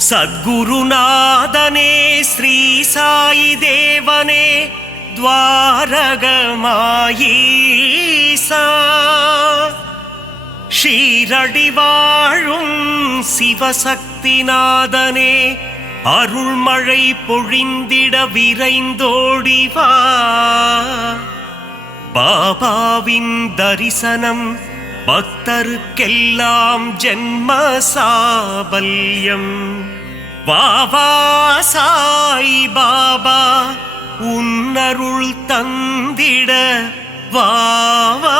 சத்குருநாதனே ஸ்ரீ சாயி தேவனே துவாரகமாயீசா ஷீரடி வாழும் சிவசக்திநாதனே அருள்மழை பொழிந்திட விரைந்தோடிவா பாபாவின் தரிசனம் பக்தருக்கெல்லாம் ஜென்ம சாபல்யம் வாவா சாய் பாபா உன்னருள் தந்திட வாவா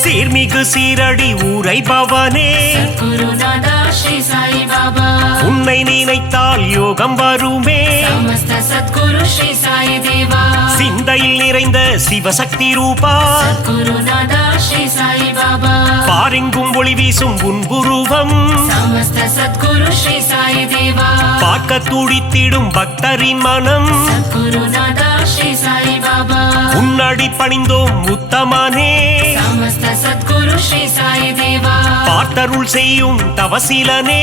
சீர்மிகு சீரடி உரைபவனே சத்குருநாதா ஸ்ரீ சாய் பாபா உன்னை நினைத்தால் யோகம் வருமே சமஸ்த சத்குரு ஸ்ரீ சாய் தேவா சிந்தையில் நிறைந்த சிவசக்தி ரூபா சத்குருநாதா ஸ்ரீ சாய் பாபா பாரெங்கும் ஒளி வீசும் உன்புருவம் சமஸ்த சத்குரு ஸ்ரீ சாய் தேவா பார்க்க துடித்திடும் பக்தரின் மனம் சத்குருநாதா ஸ்ரீ சாய் பாபா உன்னடி பணிந்தோம் உத்தமனே சமஸ்த சத்குரு ஸ்ரீ சாய் தேவா பார்த்தருள் செய்யும் தவசீலனே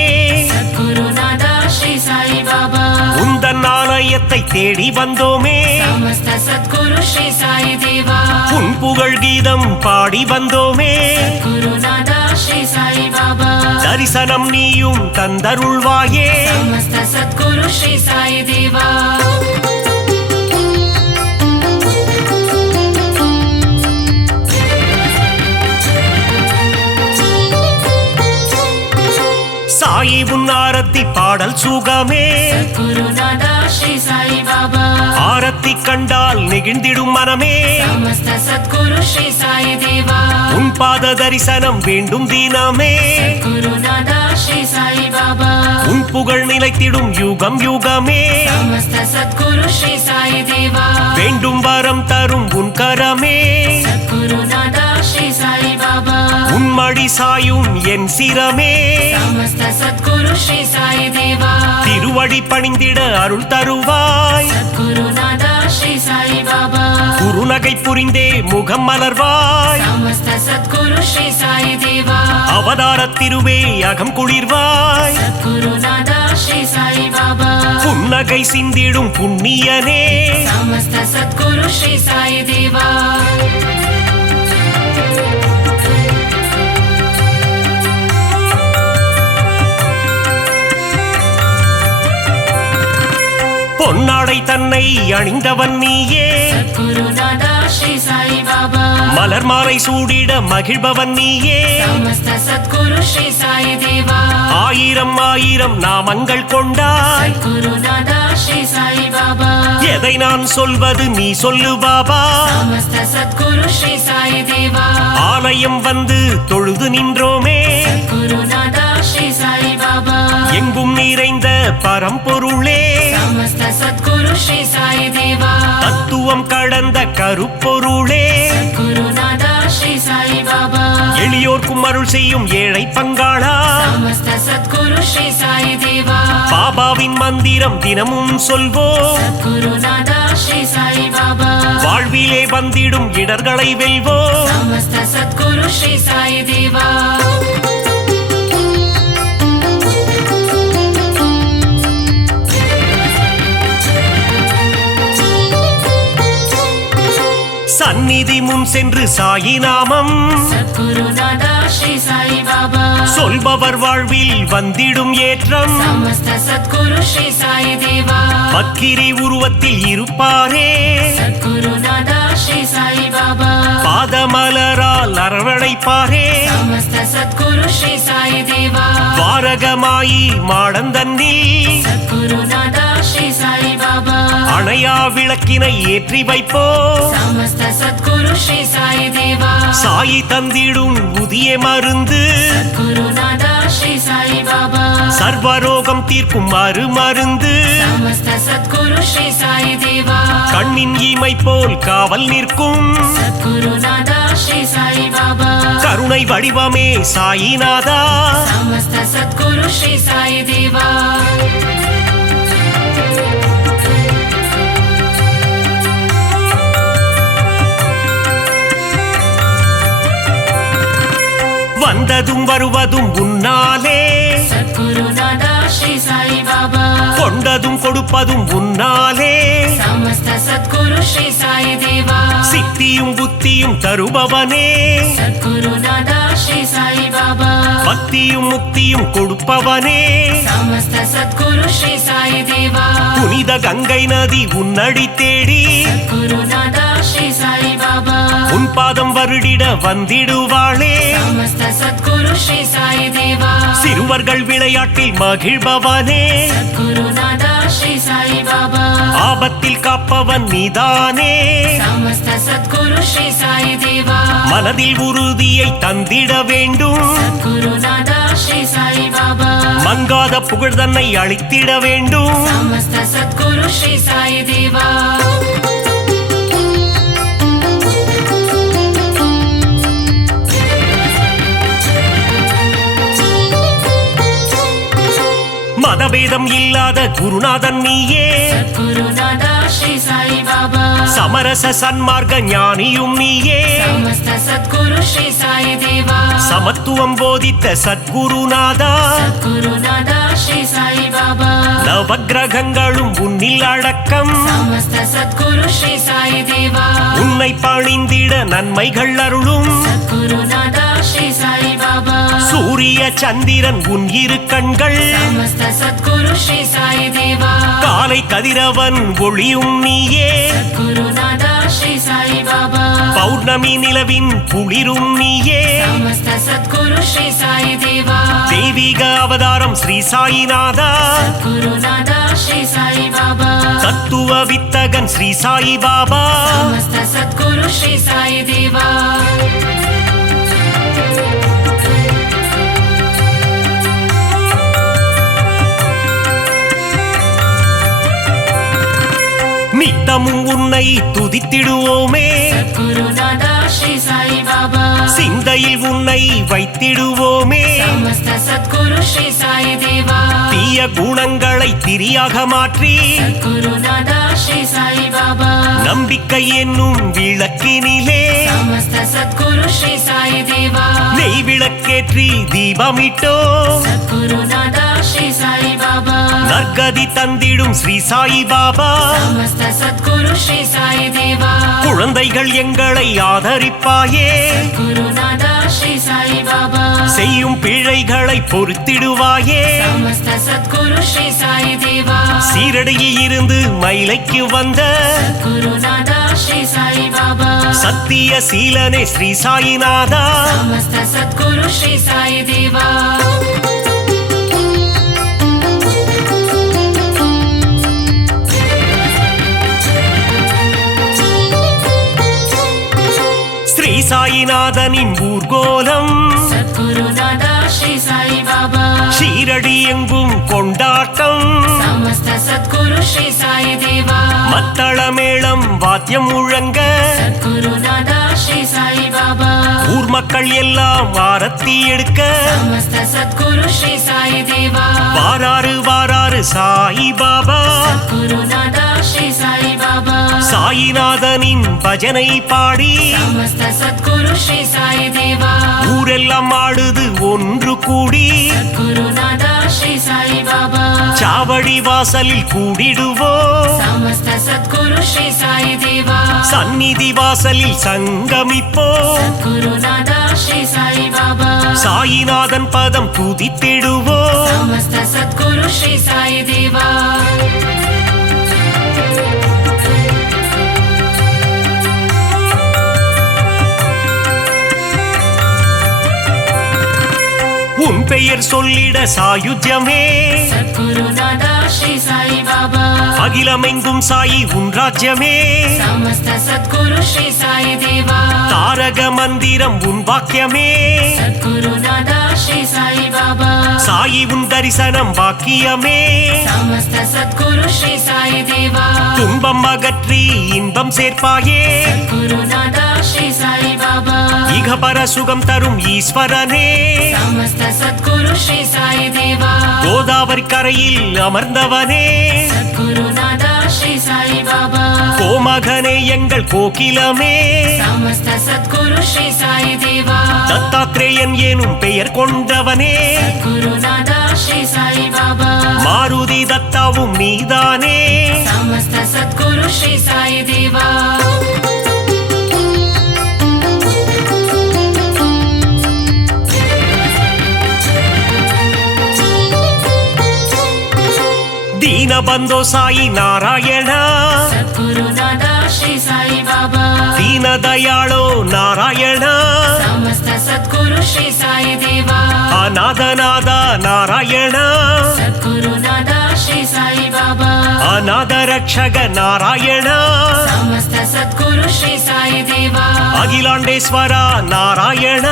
சத்குருநாதா ஸ்ரீ சாய் பாபா உந்தன் ஆலயத்தை தேடி வந்தோமே சமஸ்த சத்குரு ஸ்ரீ சாய் தேவா உன் புகழ் கீதம் பாடி வந்தோமே குருநாதா ஸ்ரீ சாய் பாபா தரிசனம் நீயும் தந்தருள்வாயே சமஸ்த சத்குரு ஸ்ரீ சாய் தேவா சாயி உன் ஆரத்தி பாடல் சுகமே குருநாதா ஸ்ரீ சாய் பாபா ஆரத்தி கண்டால் நெகிழ்ந்திடும் மனமே சமஸ்த சத்குரு ஸ்ரீ சாய் தேவா உன் பாத தரிசனம் வேண்டும் தினமே குருநாதா ஸ்ரீ சாய் பாபா உன் புகழ் நிலைத்திடும் யுகம் யுகமே சமஸ்த சத்குரு ஸ்ரீ சாய் தேவா வேண்டும் வரம் தரும் உன் கரமே குருநாதா ஸ்ரீ சாய் பாபா உன் மடி சாயும் என் சிரமே சமஸ்த சத்குரு ஸ்ரீ சாய் தேவா திருவடி பணிந்திட அருள் தருவாய் குருநாதா ஸ்ரீ சாய் பாபா குறுநகை புரிந்தே முகம் மலர்வாய் சமஸ்த சத்குரு ஸ்ரீ சாய் தேவா அவதார திருவே அகம் குளிர்வாய் குருநாதா ஸ்ரீ சாய் பாபா புன்னகை சிந்திடும் புண்ணியனே சமஸ்த சத்குரு ஸ்ரீ சாய் தேவா பொன்னாடை தன்னை அணிந்தவன் நீயே குருநாதா ஸ்ரீ சாய் பாபா மலர் மாலை சூடிட மகிழ்பவன் நீயே சமஸ்த சத்குரு ஸ்ரீ சாய் தேவா ஆயிரம் ஆயிரம் நாமங்கள் கொண்டாய் குருநாதா ஸ்ரீ சாய் பாபா எதை நான் சொல்வது நீ சொல்லு பாபா சமஸ்த சத்குரு ஸ்ரீ சாய் தேவா ஆலயம் வந்து தொழுது நின்றோமே குருநாதா ஸ்ரீ சாய் பாபா எங்கும் நிறைந்த பரம்பொருளே சமஸ்த சத்குரு ஸ்ரீ சாய் தேவா தத்துவம் கடந்த கருப்பொருளே குருநாதா ஸ்ரீ சாய் பாபா எளியோர்க்கும் அருள் செய்யும் ஏழை பங்காளா சமஸ்த சத்குரு ஸ்ரீ சாய் தேவா பாபாவின் மந்திரம் தினமும் சொல்வோம் குருநாதா ஸ்ரீ சாய் பாபா வாழ்விலே வந்திடும் இடர்களை வெல்வோம் சமஸ்த சத்குரு ஸ்ரீ சாய் தேவா சந்நிதி முன் சென்று சாயி நாமம் குருநாதா ஸ்ரீ சாய் பாபா சொல்பவர் வாழ்வில் வந்திடும் ஏற்றம் சமஸ்த சத்குரு ஸ்ரீ சாய் தேவா பக்கிரி உருவத்தில் இருப்பாரே குருநாதா ஸ்ரீ சாய் பாபா பாதமலரால் அரவணைப்பாரே சமஸ்த சத்குரு ஸ்ரீ சாய் தேவா வாரகமாயி மாடந்தன்னில் குருநாதா ஸ்ரீ சாய் பாபா அணையா விளக்கினை ஏற்றி வைப்போ சமஸ்த சத்குரு ஸ்ரீ சாய் தேவா சாயி தந்திடும் புதிய மருந்து குருநாதா ஸ்ரீ சாய் பாபா சர்வரோகம் தீர்க்கும் மருந்து சமஸ்த சத்குரு ஸ்ரீ சாய் தேவா கண்ணின் இமை போல் காவல் நிற்கும் சத்குருநாதா ஸ்ரீ சாய் பாபா கருணை வடிவமே சாயிநாதா சமஸ்த சத்குரு ஸ்ரீ சாய் தேவா வந்ததும் வருவதும் உன்னாலே சத்குருநாதா ஸ்ரீ சாய் பாபா கொண்டதும் கொடுப்பதும் உன்னாலே சமஸ்த சத்குரு ஸ்ரீ சாய் தேவா சித்தியும் புத்தியும் தருபவனே சத்குருநாதா ஸ்ரீ சாய் பாபா பக்தியும் முக்தியும் கொடுப்பவனே சமஸ்த சத்குரு ஸ்ரீ சாய் தேவா புனித கங்கை நதி உன்னடி தேடி சத்குருநாதா ஸ்ரீ சாய் பாபா உன் பாதம் வருடிட வந்திடுவாளே சமஸ்த சத்குரு ஸ்ரீ சாய் தேவா சிறுவர்கள் விளையாட்டில் மகிழ்பவனே சத்குருநாதா ஸ்ரீ சாய் பாபா ஆபத்தில் காப்பவன் நீதானே சமஸ்த சத்குரு ஸ்ரீ சாய் தேவா மனதில் உறுதியை தந்திட வேண்டும் சத்குருநாதா ஸ்ரீ சாய் பாபா மங்காத புகழ் தன்னை அளித்திட வேண்டும் சமஸ்த சத்குரு ஸ்ரீ சாய் தேவா மதபேதம் இல்லாத குருநாதன் நீயே சத்குருநாதா ஸ்ரீ சாய் பாபா சமரச சன்மார்க்க ஞானியும் நீயே சமஸ்த சத்குரு ஸ்ரீ சாய் தேவா சமத்துவம் போதித்த சத்குருநாதா சத்குருநாதா ஸ்ரீ சாய் பாபா நவக்கிரகங்களும் உன்னில் அடக்கம் சமஸ்த சத்குரு ஸ்ரீ சாய் தேவா உன்னை பணிந்திட நன்மைகள் அருளும் சத்குருநாதா ஸ்ரீ சாய் பாபா சூரிய சந்திரன் உன் இரு கண்கள் சமஸ்த சத்குரு ஸ்ரீ சாய் தேவா காலை கதிரவன் ஒளியும் நீயே சத்குருநாதா ஸ்ரீ சாய் பாபா பௌர்ணமி நிலவின் குளிரும் நீயே சமஸ்த சத்குரு ஸ்ரீ சாய் தேவா தெய்வீக அவதாரம் ஸ்ரீ சாயிநாதா சத்குருநாதா ஸ்ரீ சாய் பாபா தத்துவ வித்தகன் ஸ்ரீ சாய் பாபா சமஸ்த சத்குரு ஸ்ரீ சாய் தேவா நித்தமும் உன்னை துதித்திடுவோமே சத்குருநாதா ஸ்ரீ சாய் பாபா சிந்தையில் உன்னை வைத்திடுவோமே சமஸ்த சத்குரு ஸ்ரீ சாய் தேவா தீய குணங்களை திரியாக மாற்றி சத்குருநாதா ஸ்ரீ சாய் பாபா நம்பிக்கை என்னும் விளக்கினிலே சமஸ்த சத்குரு ஸ்ரீ சாய் தேவா நெய் விளக்கேற்றி தீபமிட்டோ சத்குருநாதா ஸ்ரீ சாய் பாபா நற்கதி தந்திடும் ஸ்ரீ சாய் பாபா சமஸ்த சத்குரு ஸ்ரீ சாய் தேவா குழந்தைகள் எங்களை ஆதரிப்பாயே குருநாதா ஸ்ரீ சாய் பாபா செய்யும் பிழைகளை பொறுத்திடுவாயே சமஸ்த சத்குரு ஸ்ரீ சாய் தேவா சீரடியில் இருந்து மயிலைக்கு வந்த குருநாதா ஸ்ரீ சாய் பாபா சத்திய சீலனே ஸ்ரீ சாயிநாதா சமஸ்த சத்குரு ஸ்ரீ சாய் தேவா ஸ்ரீ சாயிநாதனின் ஊர்கோலம் சத்குருநாதா ஸ்ரீ சாய் பாபா ஷீரடி எங்கும் கொண்டாட்டம் சமஸ்த சத்குரு ஸ்ரீ சாய் தேவா மத்தள மேளம் வாத்தியம் முழங்க சத்குருநாதா ஸ்ரீ சாய் பாபா ஊர் மக்கள் எல்லாம் ஆரத்தி எடுக்க சமஸ்த சத்குரு ஸ்ரீ சாய் தேவா வாராறு வாராறு சாய் பாபா குருநாதா ஸ்ரீ சாய் பாபா சாயிநாதனின் பஜனை பாடி சமஸ்த சத்குரு ஸ்ரீ சாய் தேவா ஊரெல்லாம் ஆடுது ஒன்று கூடி குருநாதா ஸ்ரீ சாய் பாபா சாவடி வாசலில் கூடிடுவோம் சமஸ்த சத்குரு ஸ்ரீ சாய் தேவா சந்நிதி வாசலில் சங்கமிப்போ குருநாதா ஸ்ரீ சாய் பாபா சாயிநாதன் பதம் துதித்திடுவோ சமஸ்த சத்குரு ஸ்ரீ சாய் தேவா உன் பெயர் சொல்லிட சாயுஜ்யமே சத்குருநாதா ஸ்ரீ சாய் பாபா அகிலமெங்கும் சாயி உன் ராஜ்யமே சமஸ்த சத்குரு ஸ்ரீ சாய் தேவா தாரக மந்திரம் உன் வாக்கியமே சத்குருநாதா श्री साई बाबा சாயி உன் தரிசனம் பாக்கியமே समस्त सद्गुरु श्री साई देवा துன்பம் அகற்றி இன்பம் சேர்ப்பாயே गुरुनादा श्री साई बाबा இகபர சுகம் தரும் ஈஸ்வரனே समस्त सद्गुरु श्री साई देवा கோதாவரி கரையில் அமர்ந்தவனே गुरुनादा श्री साई बाबा கோமகனே எங்கள் கோகிலமே समस्त सद्गुरु श्री साई देवा தத்தாத்ரேயன் எனும் பெயர் கொண்டவனே गुरुनादा श्री साई बाबा மாருதி தத்தாவும் நீதானே समस्त सद्गुरु श्री साई देवा ದೀನಬಂಧೋ ಸಾಯಿ ನಾರಾಯಣ सद्गुरुनादा श्री साई बाबा ದೀನದಯಾಳೋ ನಾರಾಯಣ समस्त सद्गुरु श्री साई देवा ಅನಾಥನಾದ ನಾರಾಯಣ सद्गुरुनादा श्री साई बाबा ಅನಾಥ ರಕ್ಷಕ ನಾರಾಯಣ समस्त सद्गुरु श्री साई देवा அகிலாண்டேஸ்வர நாராயಣ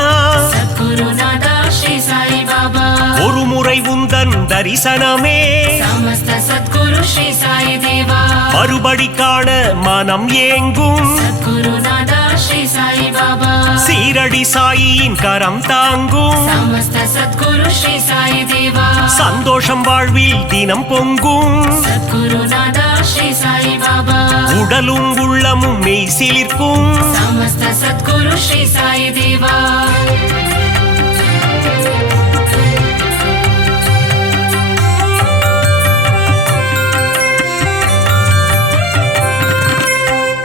सद्गुरुनादा श्री साई बाबा ஒரு முறை உந்தன் தரிசனமே समस्त सद्गुरु श्री साई देवा மறுபடி காண மனம் ஏங்கும் सद्गुरुनादा श्री साई बाबा சீரடி சாயியின் கரம் தாங்கும் समस्त सद्गुरु श्री साई देवा சந்தோஷம் வாழ்வில் தினம் பொங்கும் सद्गुरुनादा श्री साई बाबा உடலும் உள்ளமும் மெய் சிலிர்க்கும் समस्त सद्गुरु श्री साई देवा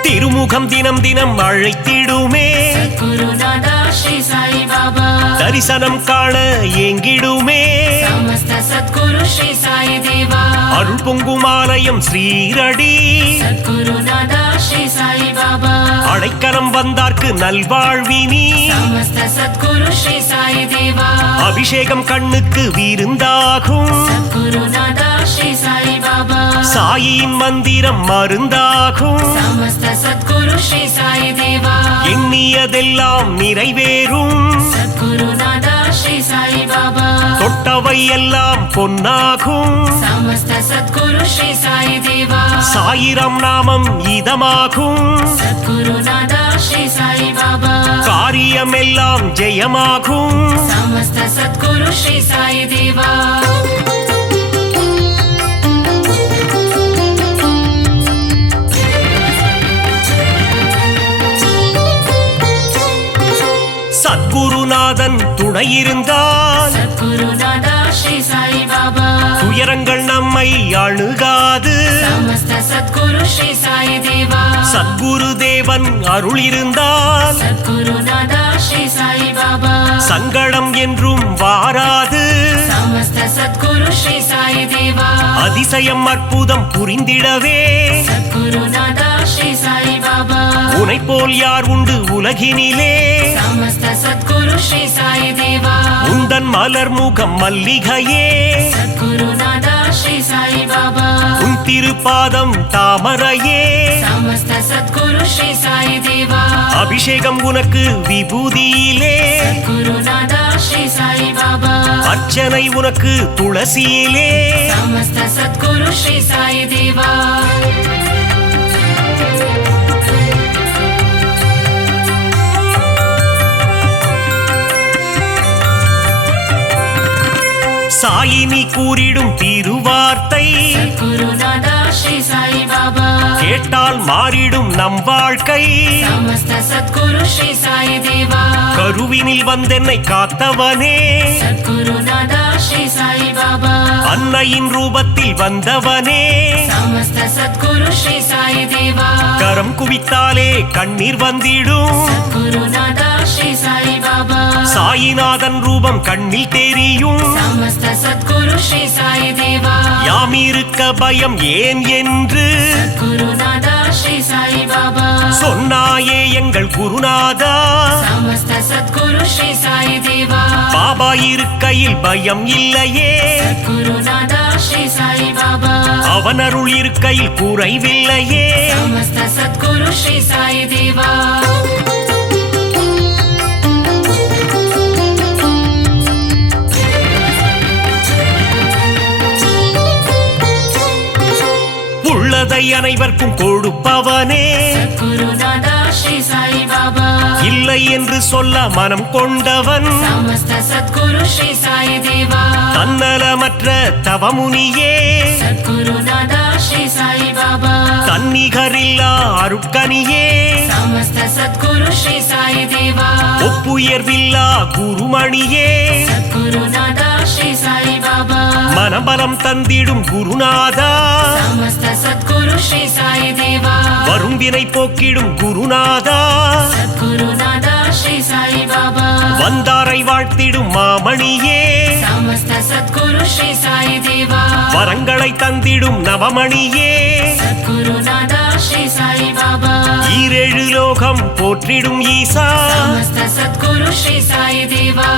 திருமுகம் தினம் தினம் அழைத்திடுமே गुरुनादा श्री साई बाबा தரிசனம் காண ஏங்கிடுமே समस्त सद्गुरु श्री साई देवा அருள் பொங்கும் ஆலயம் ஸ்ரீரடி सद्गुरुनादा श्री साई बाबा அடைக்கலம் வந்தார்க்கு நல்வாழ்வினி समस्त सद्गुरु श्री साई देवा அபிஷேகம் கண்ணுக்கு விருந்தாகும் सद्गुरुनादा श्री साई बाबा சாயின் மந்திரம் மருந்தாகும் समस्त सद्गुरु श्री साई देवा எண்ணியதெல்லாம் நிறைவேறும் सद्गुरुनादा श्री साई बाबा தொட்டவை எல்லாம் பொன்னாகும் समस्त सद्गुरु श्री साई देवा சாயிரம் நாமம் இதமாகும் सद्गुरुनादा श्री साई बाबा காரியம் எல்லாம் ஜெயமாகும் समस्त सद्गुरु श्री साई देवा சத்குருநாதன் துணை இருந்தால் सद्गुरुनादा श्री साई बाबा துயரங்கள் நம்மை அணுகாது समस्त सद्गुरु श्री साई देवा சத்குரு தேவன் அருள் இருந்தால் सद्गुरुनादा श्री साई बाबा சங்கடம் என்றும் வாராது समस्त सद्गुरु श्री साई देवा அதிசயம் அற்புதம் புரிந்திடவே सद्गुरुनादा श्री साई बाबा உனை போல் யார் உண்டு உலகினிலே समस्त सद्गुरु श्री साई देवा உந்தன் மலர் முகம் மல்லிகையே सद्गुरुनादा श्री साई बाबा உன் திருப்பாதம் தாமரையே समस्त सद्गुरु श्री साई देवा அபிஷேகம் உனக்கு விபூதியிலே गुरुनादा श्री साई बाबा அர்ச்சனை உனக்கு துளசியிலே समस्त सद्गुरु श्री साई देवा சாயினி கூறிடும் திருவார்த்தை गुरुनादा श्री साई बाबा கேட்டால் மாறிடும் நம் வாழ்க்கை समस्त सद्गुरु श्री साई देवा கருவினில் வந்தென்னை காத்தவனே गुरुनादा श्री साई बाबा அன்னையின் ரூபத்தில் வந்தவனே समस्त सद्गुरु श्री साई देवा கரம் குவித்தாலே கண்ணீர் வந்திடும் गुरुनादा श्री साई बाबा சாயிநாதன் ரூபம் கண்ணில் தெரியும் समस्त सद्गुरु श्री साई देवा யாம் இருக்க பயம் ஏன் என்று गुरुनादा श्री साई बाबा சொன்னாயே எங்கள் குருநாதா समस्त सद्गुरु श्री साई देवा பாபா இருக்கையில் பயம் இல்லையே गुरुनादा श्री साई बाबा அவன் அருள் இருக்கையில் குறைவில்லையே समस्त सद्गुरु श्री साई देवा கொடை அனைவர்க்கும் கொடுப்பவனே சத்குருநாதா ஸ்ரீ சாய் பாபா இல்லை என்று சொல்ல மனம் கொண்டவன் சமஸ்த சத்குரு ஸ்ரீ சாய் தேவா தன்னலமற்ற தவமுனியே சத்குருநாதா ஸ்ரீ சாய் பாபா தன்னிகரில்லா அருட்கனியே சமஸ்த சத்குரு ஸ்ரீ சாய் தேவா ஒப்புயர்வில்லா குருமணியே சத்குருநாதா ஸ்ரீ சாய் பாபா மனபலம் தந்திடும் குருநாதா சமஸ்த சத்குரு ஸ்ரீ சாய் தேவா வரும் வினை போக்கிடும் குருநாதா சத்குருநாதா ஸ்ரீ சாய் பாபா வந்தாரை வாழ்த்திடும் மாமணியே சமஸ்த சத்குரு ஸ்ரீ சாய் தேவா வரங்களை தந்திடும் நவமணியே சத்குருநாதா ஸ்ரீ சாய் பாபா ஈரேழு லோகம் போற்றிடும் ஈசா சமஸ்த சத்குரு ஸ்ரீ சாய் தேவா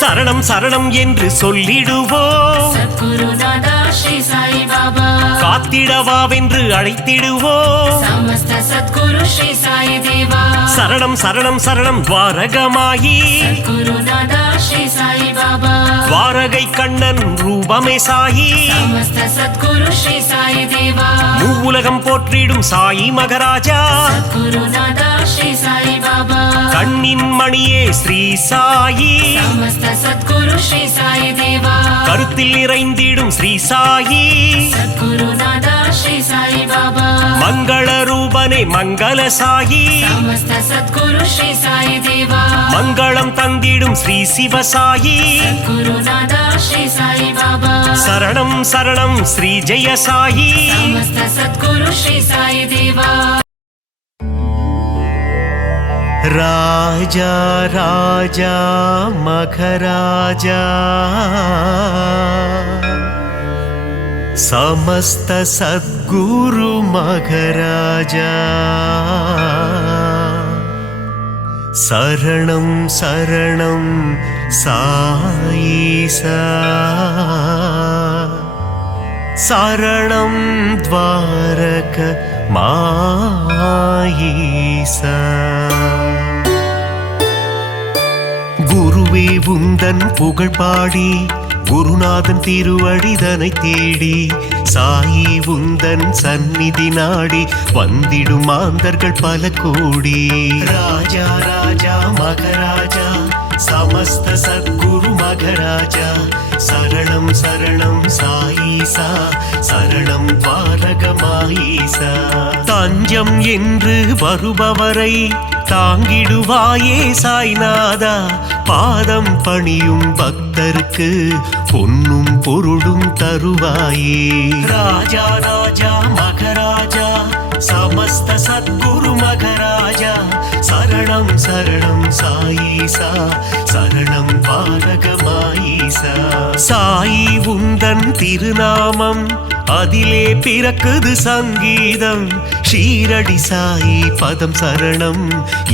சரணம் சரணம் என்று சொல்லிடுவோம் சத்குருநாதா ஸ்ரீ சாய் பாபா காத்திடவாவென்று அழைத்திடுவோம் சமஸ்த சத்குரு ஸ்ரீ சாய் தேவா சரணம் சரணம் சரணம் துவாரகமாயி சத்குருநாதா ஸ்ரீ சாய் பாபா துவாரகை கண்ணன் ரூபமே சாயி சமஸ்த சத்குரு ஸ்ரீ சாய் தேவா மூவுலகம் போற்றிடும் சாயி மகராஜா சத்குருநாதா ஸ்ரீ சாய் பாபா கண்ணின் மணியே ஸ்ரீ சாயி சமஸ்த சத்குரு ஸ்ரீ சாய் தேவா கருத்தில் நிறைந்திடும் ஸ்ரீ சாயி சத்குருநாதா ஸ்ரீ சாய் பாபா மங்கள ரூபனே மங்கள சாயி சமஸ்த சத்குரு ஸ்ரீ சாய் தேவா மங்களம் தந்திடும் ஸ்ரீ சிவசாயி குருநாதா ஸ்ரீ சாய் பாபா சரணம் சரணம் ஸ்ரீ ஜெய சாயி சமஸ்த சத்குரு ஸ்ரீ சாய் தேவா ராஜா ராஜா மகராஜா समस्त सद्गुरु मघराजा शरणं शरणं साईसा शरणं द्वारक माईसा குருவே உந்தன் புகழ் பாடி குருநாதன் திருவடிதனை தேடி சாயி உந்தன் சந்நிதி நாடி வந்திடும் மாந்தர்கள் பல கோடி ராஜா ராஜா மகராஜா समस्त सद्गुरु मघराजा शरणं शरणं साईसा शरणं द्वारகமாயீசா தஞ்சம் என்று வருபவரை தாங்கிடுவாயே சாய்நாதா பாதம் பணியும் பக்தருக்கு பொன்னும் பொருளும் தருவாயே ராஜா ராஜா மகராஜா समस्त सद्गुरु मघराजा शरणं शरणं साईसा शरणं द्वारகமாயீசா சாயி உந்தன் திருநாமம் அதிலே பிறக்குது சங்கீதம் ஷீரடி சாயி பதம் சரணம்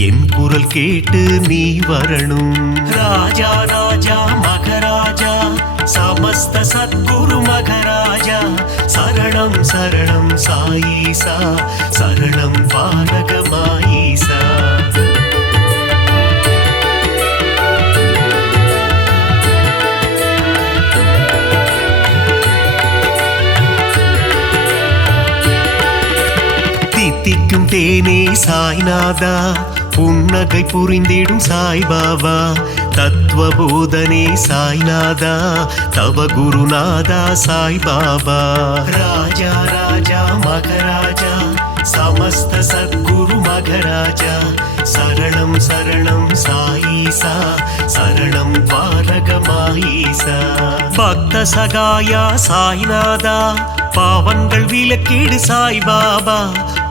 என் குரல் கேட்டு நீ வரணும் ராஜா ராஜா மகராஜா समस्त सद्गुरु मघराजा शरणं शरणं साईसा शरणं द्वारகமாயீசா தித்திக்கும் தேனே சாய்நாதா புன்னகை புரிந்திடும் சாய்பாபா தத்துவ போதனே சாய்நாதா தவ குருநாதா சாய்பாபா ராஜா ராஜா மகராஜா समस्त सद्गुरु मघराजा शरणं शरणं साईसा शरणं द्वारகமாயீசா பக்த சகாயா சாய்நாதா பாவங்கள் விலக்கிடு சாய்பாபா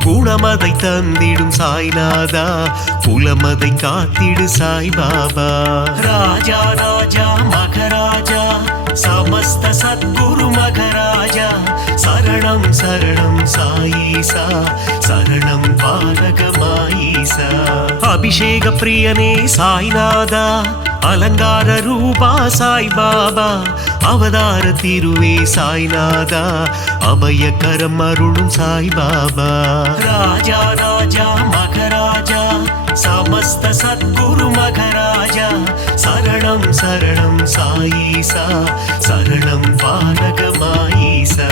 குணமதை தந்திடும் சாய்நாதா குலமதை காத்திடு சாய்பாபா ராஜா ராஜா மகராஜா समस्त सद्गुरु मघराजा शरणं शरणं साईसा शरणं द्वारகமாயீசா அபிஷேக பிரியனே சாய்நாதா அலங்கார ரூபா சாய்பாபா அவதார திருவே சாய்நாதா அபயகரம் அருளும் சாய்பாபா ராஜா ராஜா மகராஜா समस्त सद्गुरु मघराजा शरणं शरणं साईसा शरणं पालक माईसा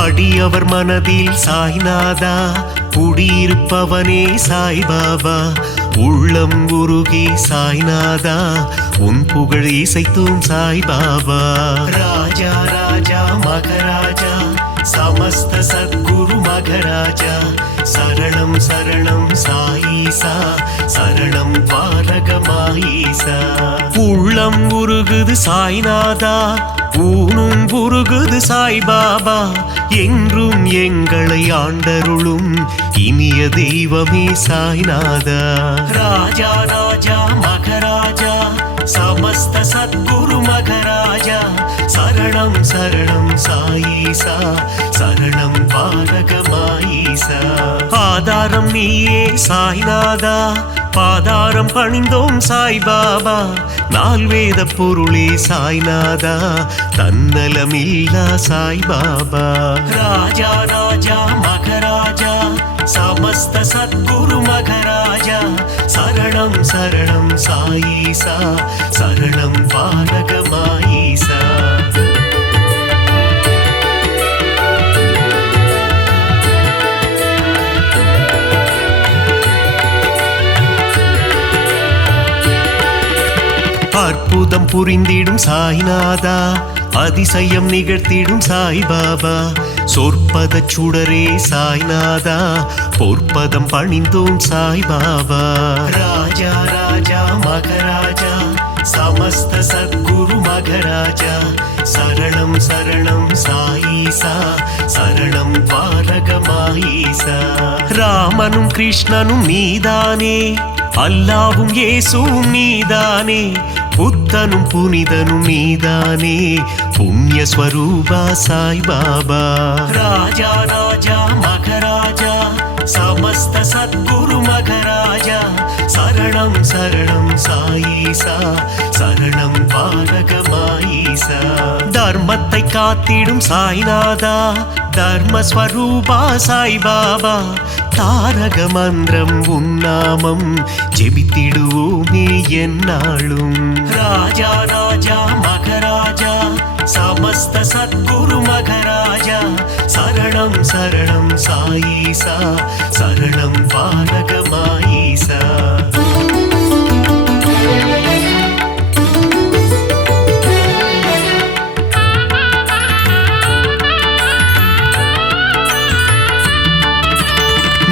அடியவர் மனதில் சாய்நாதா குடியிருப்பவனே சாய்பாபா உள்ளம் உருகி சாய்நாதா உன் புகழ் இசைத்தும் சாய்பாபா ராஜா ராஜா மகராஜா समस्त सद्गुरु मघराजा शरणं शरणं साईसा शरणं पालक माईसा உள்ளம் உருகுது சாய்நாதா ஊனும் உருகுது சாய்பாபா என்றும் எங்களை ஆண்டருளும் இனிய தெய்வமே சாய்நாதா ராஜா ராஜா மகராஜா समस्त सद्गुरु मघराजा शरणं शरणं साईसा शरणं पालक माईसा ஆதாரம் நீயே சாய்நாதா பாதாரம் பணிந்தோம் சாய்பாபா நால்வேத பொருளே சாய்நாதா தன்னலமில்லா சாய்பாபா ராஜா ராஜா மகராஜா समस्त सद्गुरु मघराजा शरणं शरणं साईसा शरणं पालक माईसा அற்புதம் புரிந்திடும் சாய்நாதா அதிசயம் நிகழ்த்திடும் சாய்பாபா சொற்பத சுடரே சாய்நாதா பொற்பதம் பணிந்தோம் சாய்பாபா ராஜா ராஜா மகராஜா समस्त सद्गुरु मघराजा शरणं शरणं साईसा शरणं पालक माईसा ராமனும் கிருஷ்ணனும் நீதானே அல்லாவும் இயேசுவும் நீதானே புத்தனும் புனிதனும் நீதானே புண்ணிய ஸ்வரூபா சாய்பாபா ராஜா ராஜா மகராஜா समस्त सद्गुरु मघराजा शरणं शरणं साईसा शरणं पालक माईसा தர்மத்தை காத்திடும் சாய்நாதா தர்மஸ்வரூபா சாய்பாபா தாரக மந்திரம் உன்னாமம் ஜெபித்திடுவோமே என்னாலும் ராஜா ராஜா மகராஜா समस्त सद्गुरु मघराजा शरणं शरणं साईसा शरणं पालक माईसा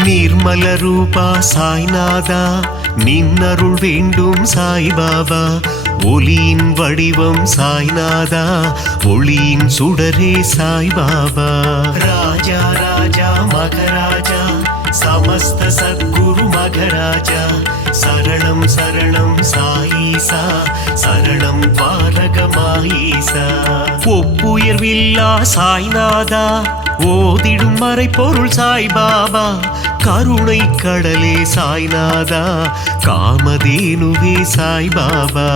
निर्मल रूपा साईनादा निन्नरुள் வேண்டும் சாய்பாபா ஒளியின் வடிவம் சாய்நாதா ஒளியின் சுடரே சாய்பாபா ராஜா ராஜா மகராஜா समस्त सद्गुरु मघराजा शरणं शरणं साईसा शरणं पालक माईसा ஒப்புயர்வில்லா சாய்நாதா ஓதிடும் மறை பொருள் சாய்பாபா கருணை கடலே சாய்நாதா காமதேனுவே சாய்பாபா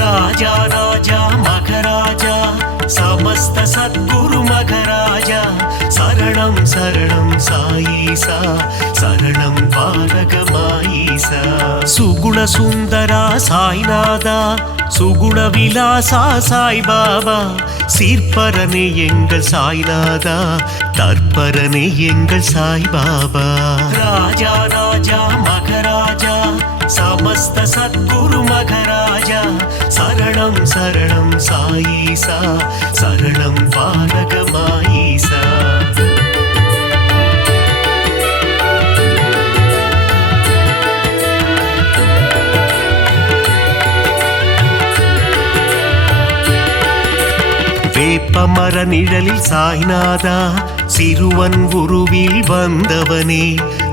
ராஜா ராஜா மகராஜா समस्त सद्गुरु मघराजा शरणं शरणं साईसा शरणं पालक माईसा सुगुण सुंदरा साईनादा सुगुण विलासा சாய்பாபா சீர்பரனே எங்கள் சாய்நாதா தற்பரனே எங்கள் சாய்பாபா ராஜா ராஜா மகராஜா समस्त सद्गुरु मघराजा शरणं शरणं साईसा शरणं पालक माईसा வேப்பமர நிழலில் சாய்நாதா சிறுவன் உருவில் வந்தவனே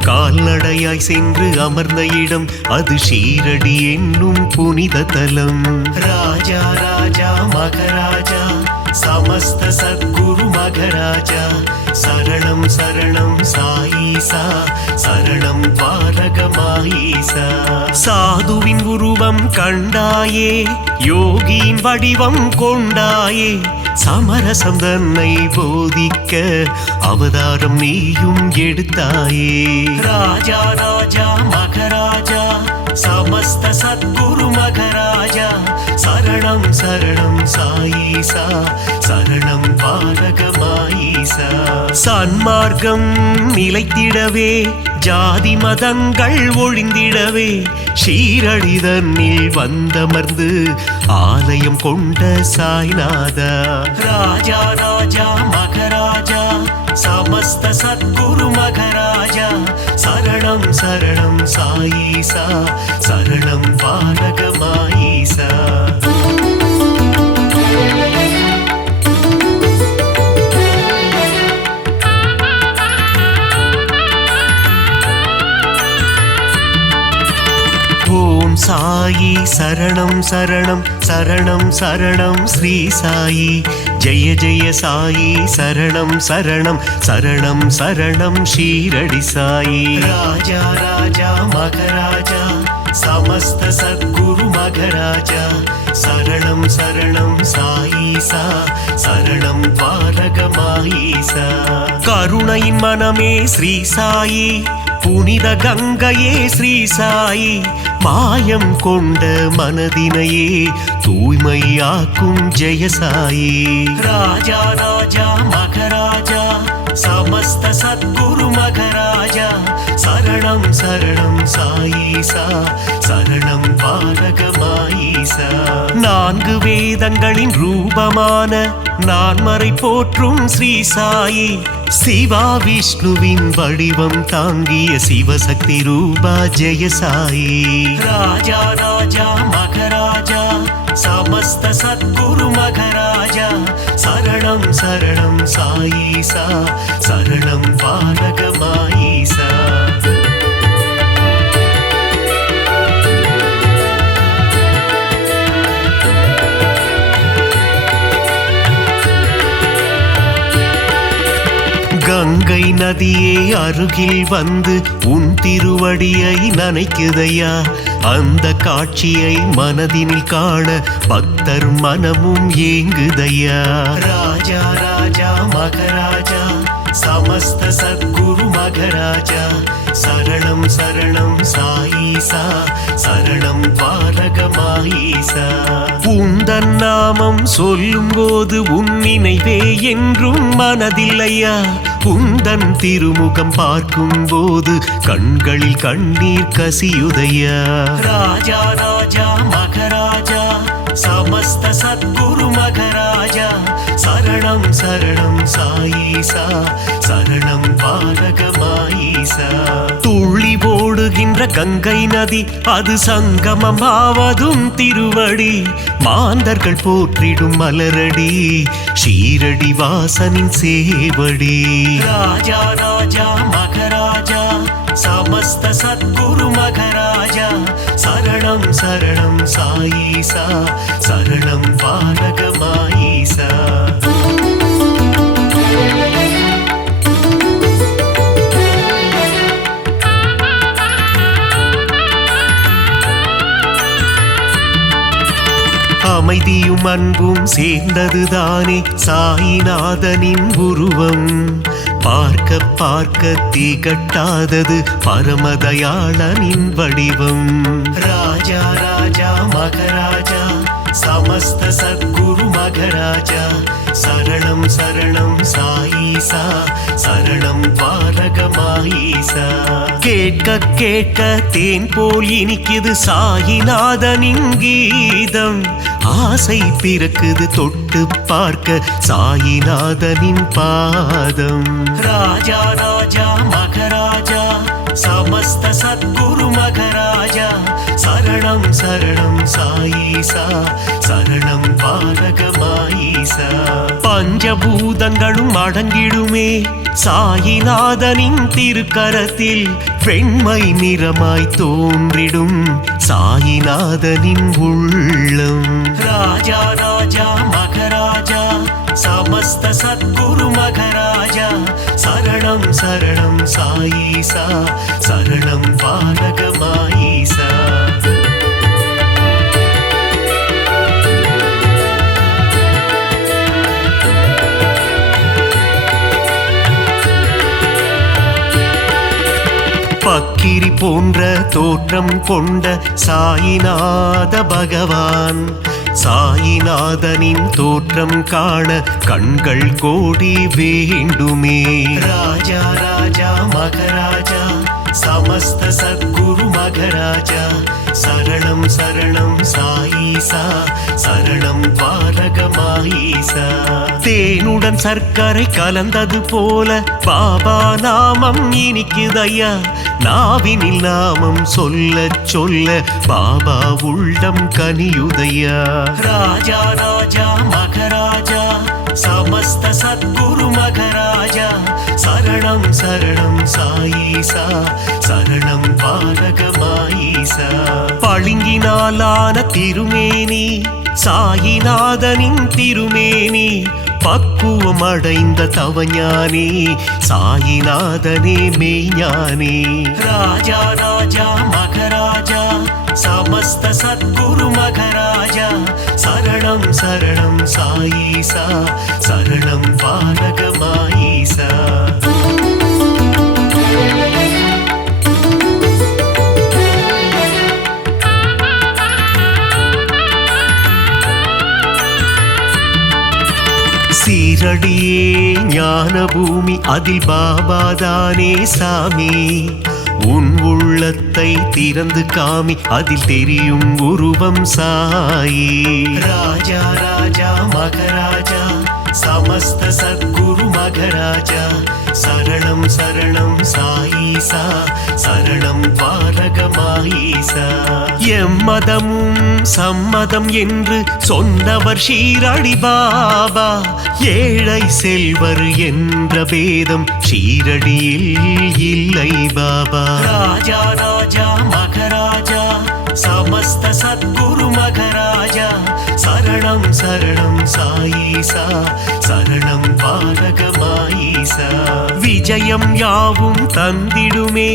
கால்நடையாய் சென்று அமர்ந்த இடம் அது ஷீரடி என்னும் புனித தலம் ராஜா ராஜா மகராஜா समस्त सद्गुरु मगराजा शरणं शरणं साईसा शरणं पारगमाईसा சாதுவின் உருவம் கண்டாயே யோகியின் வடிவம் கொண்டாயே சமரசம் தன்னை போதிக்க அவதாரம் நீயும் எடுத்தாயே ராஜா ராஜா மகராஜா समस्त सद्गुरु मगराजा शरणं शरणं साईसा शरणं पारगमाईसा சன்மார்க்கம் நிலைத்திடவே ஜாதி மதங்கள் ஒழிந்திடவே ஷீரடி தன்னில் வந்தமர்ந்து ஆலயம் கொண்ட சாய்நாதா ராஜா ராஜா மகராஜா समस्त सद्गुरु मगराजा शरणं शरणं साईसा शरणं पारगमाईसा ஓம் சாயி சரணம் சரணம் சரணம் சரணம் ஸ்ரீ சாயி ஜெய ஜெய சாயி சரணம் சரணம் சரணம் சரணம் ஷீரடி சாயி ராஜா ராஜா மகராஜா समस्त सद्गुरु मगराजा शरणं शरणं साईसा शरणं पारगमाईसा கருணையின் மனமே ஸ்ரீ சாயி புனித கங்கையே ஸ்ரீ சாயி மாயம் கொண்ட மனதினையே தூய்மையாக்கும் ஜெய சாயி ராஜா ராஜா மகராஜா समस्त सद्गुरु मगराजा शरणं शरणं साईसा शरणं पारगमाईसा நான்கு வேதங்களின் ரூபமான நான்மறை போற்றும் ஸ்ரீ சாயி சிவா விஷ்ணுவின் வடிவம் தாங்கிய சிவசக்தி ரூபா ஜெய சாயி ராஜா ராஜா மகராஜா समस्त सद्गुरु मगराजा शरणं शरणं साईसा शरणं पारगमाईसा கங்கை நதியே அருகில் வந்து உன் திருவடியை நனைக்குதையா அந்த காட்சியை மனதினில் காண பக்தர் மனமும் ஏங்குதையா ராஜா ராஜா மகராஜா समस्त सद्गुरु मगराजा शरणं शरणं साईसा शरणं पारगमाईसा உந்தன் நாமம் சொல்லும் போது உன் நினைவே என்றும் மனதில்லையா உந்தன் திருமுகம் பார்க்கும் போது கண்களில் கண்ணீர் கசியுதையா ராஜா ராஜா மகராஜா समस्त सद्गुरु मगराजा शरणं शरणं साईसा शरणं पारगमाईसा துள்ளி ஓடுகின்ற கங்கை நதி அது சங்கமமாவதும் திருவடி மாந்தர்கள் போற்றிடும் மலரடி ஷீரடி வாசனின் சேவடி ராஜா ராஜா மகராஜா समस्त सद्गुरु मगराजा शरणं शरणं साईसा शरणं पारगमाईसा அமைதியும் அன்பும் சேர்ந்ததுதானே சாயிநாதனின் உருவம் பார்க்க பார்க்க திகட்டாதது பரமதயாளனின் வடிவம் ராஜா ராஜா மகராஜா समस्त सद्गुरु मगराजा शरणं शरणं साईसा शरणं पारगमाईसा கேட்க கேட்க தேன் போல் இனிக்குது சாயிநாதனின் கீதம் ஆசை பிறக்குது தொட்டு பார்க்க சாயிநாதனின் பாதம் ராஜா ராஜா மகராஜா समस्त सद्गुरु मगराजा शरणं शरणं साईसा शरणं पारगमाईसा பஞ்சபூதங்களும் அடங்கிடுமே சாயிநாதனின் திருக்கரத்தில் வெண்மை நிறமாய் தோன்றிடும் சாயிநாதனின் உள்ளம் ராஜா ராஜா மகராஜா समस्त सद्गुरु मघराजा शरणं शरणं साईसा शरणं पालक माईसा பக்கிரி போன்ற தோற்றம் கொண்ட சாயிநாத பகவான் சாயிநாதனின் தோற்றம் காண கண்கள் கோடி வேண்டுமே ராஜா ராஜா மகராஜா समस्त सद्गुरु मघराजा शरणं शरणं साईसा शरणं पालक माईसा தேனுடன் சர்க்கரை கலந்தது போல பாபா நாமம் இனிக்குதையா நாவினில் நாமம் சொல்ல சொல்ல பாபா உள்ளம் கனியுதையா ராஜா ராஜா மகராஜா समस्त सद्गुरु मघराजा शरणं शरणं साईसा शरणं पालक माईसा பளிங்கினாலான திருமேனி சாயிநாதனின் திருமேனி பக்குவம் அடைந்த தவஞானி சாயிநாதனே மெய்ஞானி ராஜா ராஜா மகராஜா समस्त सद्गुरु मघराजा शरणं शरणं साईसा शरणं पालक माईसा சீரடியே ஞான பூமி அதில் பாபாதானே சாமி உன் உள்ளத்தை திறந்து காமி அதில் தெரியும் உருவம் சாயி ராஜா ராஜா மகராஜா समस्त सद्गुरु मघराजा शरणं शरणं साईसा शरणं पालक माईसा எம்மதமும் சம்மதம் என்று சொன்னவர் ஷீரடி பாபா ஏழை செல்வர் என்ற பேதம் ஷீரடியில் இல்லை பாபா ராஜா ராஜா மகராஜா समस्त सद्गुरु मघराजा शरणं शरणं साईसा शरणं पालक माईसा விஜயம் யாவும் தந்திடுமே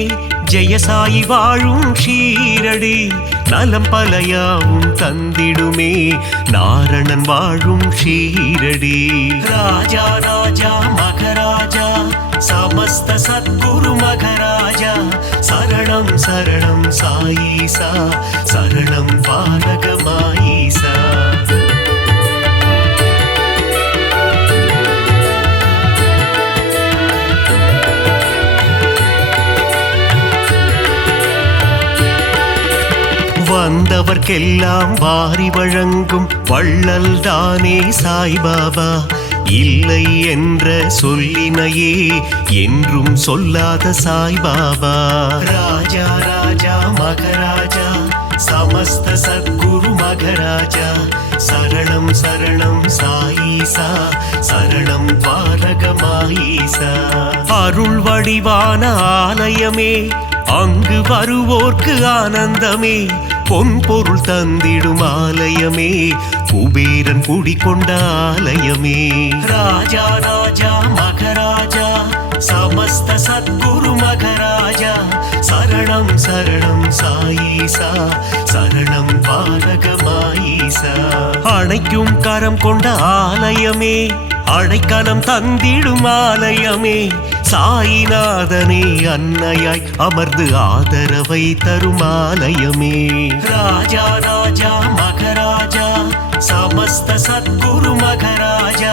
ஜெயசாயி வாழும் ஷீரடி நலம் பலயாவும் தந்திடுமே நாரணன் வாழும் ஷீரடி ராஜா ராஜா மகராஜா समस्त सद्गुरु मघराजा शरणं शरणं साईसा शरणं पालक माईसा வந்தவர்க்கெல்லாம் வாரி வழங்கும் வள்ளல் தானே சாய்பாபா இல்லை என்ற சொல்லினையே என்றும் சொல்லாத சாய்பாபா ராஜா ராஜா மகராஜா समस्त सद्गुरु मघराजा शरणं शरणं साईसा शरणं पालक माईसा அருள் வடிவான ஆலயமே அங்கு வருவோர்க்கு ஆனந்தமே பொன் பொருள் தந்திடும் ஆலயமே குபேரன் குடிகொண்ட ஆலயமே ராஜா ராஜா மகராஜா समस्त सद्गुरु मघराजा शरणं शरणं साईसा शरणं पालक माईसा அணைக்கும் கரம் கொண்ட ஆலயமே அடைக்கலம் தந்திடும் ஆலயமே சாயிநாதனே அன்னையாய் அமர்ந்து ஆதரவை தரும் ஆலயமே ராஜா ராஜா மகராஜா समस्त सद्गुरु मघराजा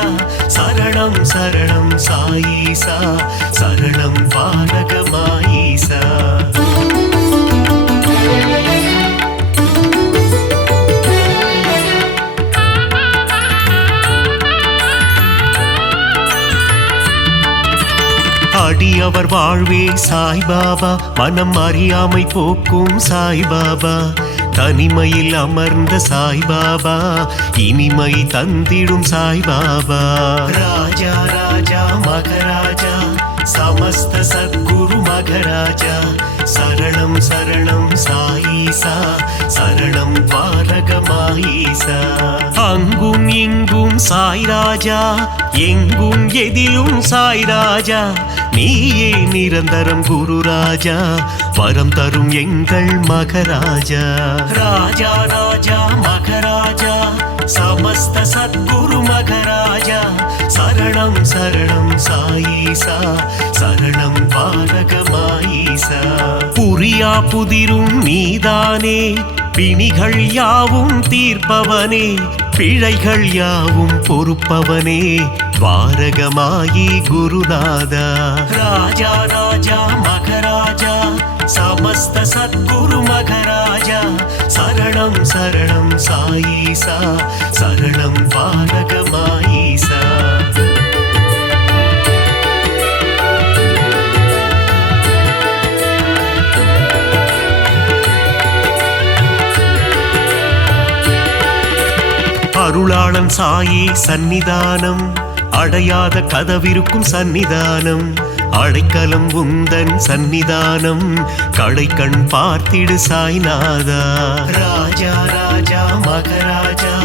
शरणं शरणं साईसा शरणं पालक माईसा அடியவர் வாழ்வே சாய்பாபா மனம் அறியாமை போக்கும் சாய்பாபா தனிமையில் அமர்ந்த சாய்பாபா இனிமை தந்திடும் சாய்பாபா ராஜா ராஜா மகராஜா समस्त सद्गुरु मघराजा शरणं शरणं साईसा शरणं पारगमाईसा அங்கும் இங்கும் சாய் ராஜா எங்கும் எதிலும் சாய் ராஜா நீயே நிரந்தரம் குரு ராஜா வரம் தரும் எங்கள் மகராஜா ராஜா ராஜா மகராஜா समस्त सद्गुरु मघराजा शरणं शरणं साईसा शरणं पारगमाईसा புரியா புதிரும் நீதானே பிணிகள் யாவும் தீர்ப்பவனே பிழைகள் யாவும் பொறுப்பவனே துவாரகமாயி குருநாதா ராஜா ராஜா மகராஜா समस्त सद्गुरु मघराजा शरणं शरणं साईसा शरणं पारगमाईसा அருளாளன் சாயி சந்நிதானம் அடையாத கதவிருக்கும் சந்நிதானம் அடைக்கலம் உந்தன் சந்நிதானம் கடைக்கண் பார்த்திடு சாய்நாதா ராஜா ராஜா மகராஜா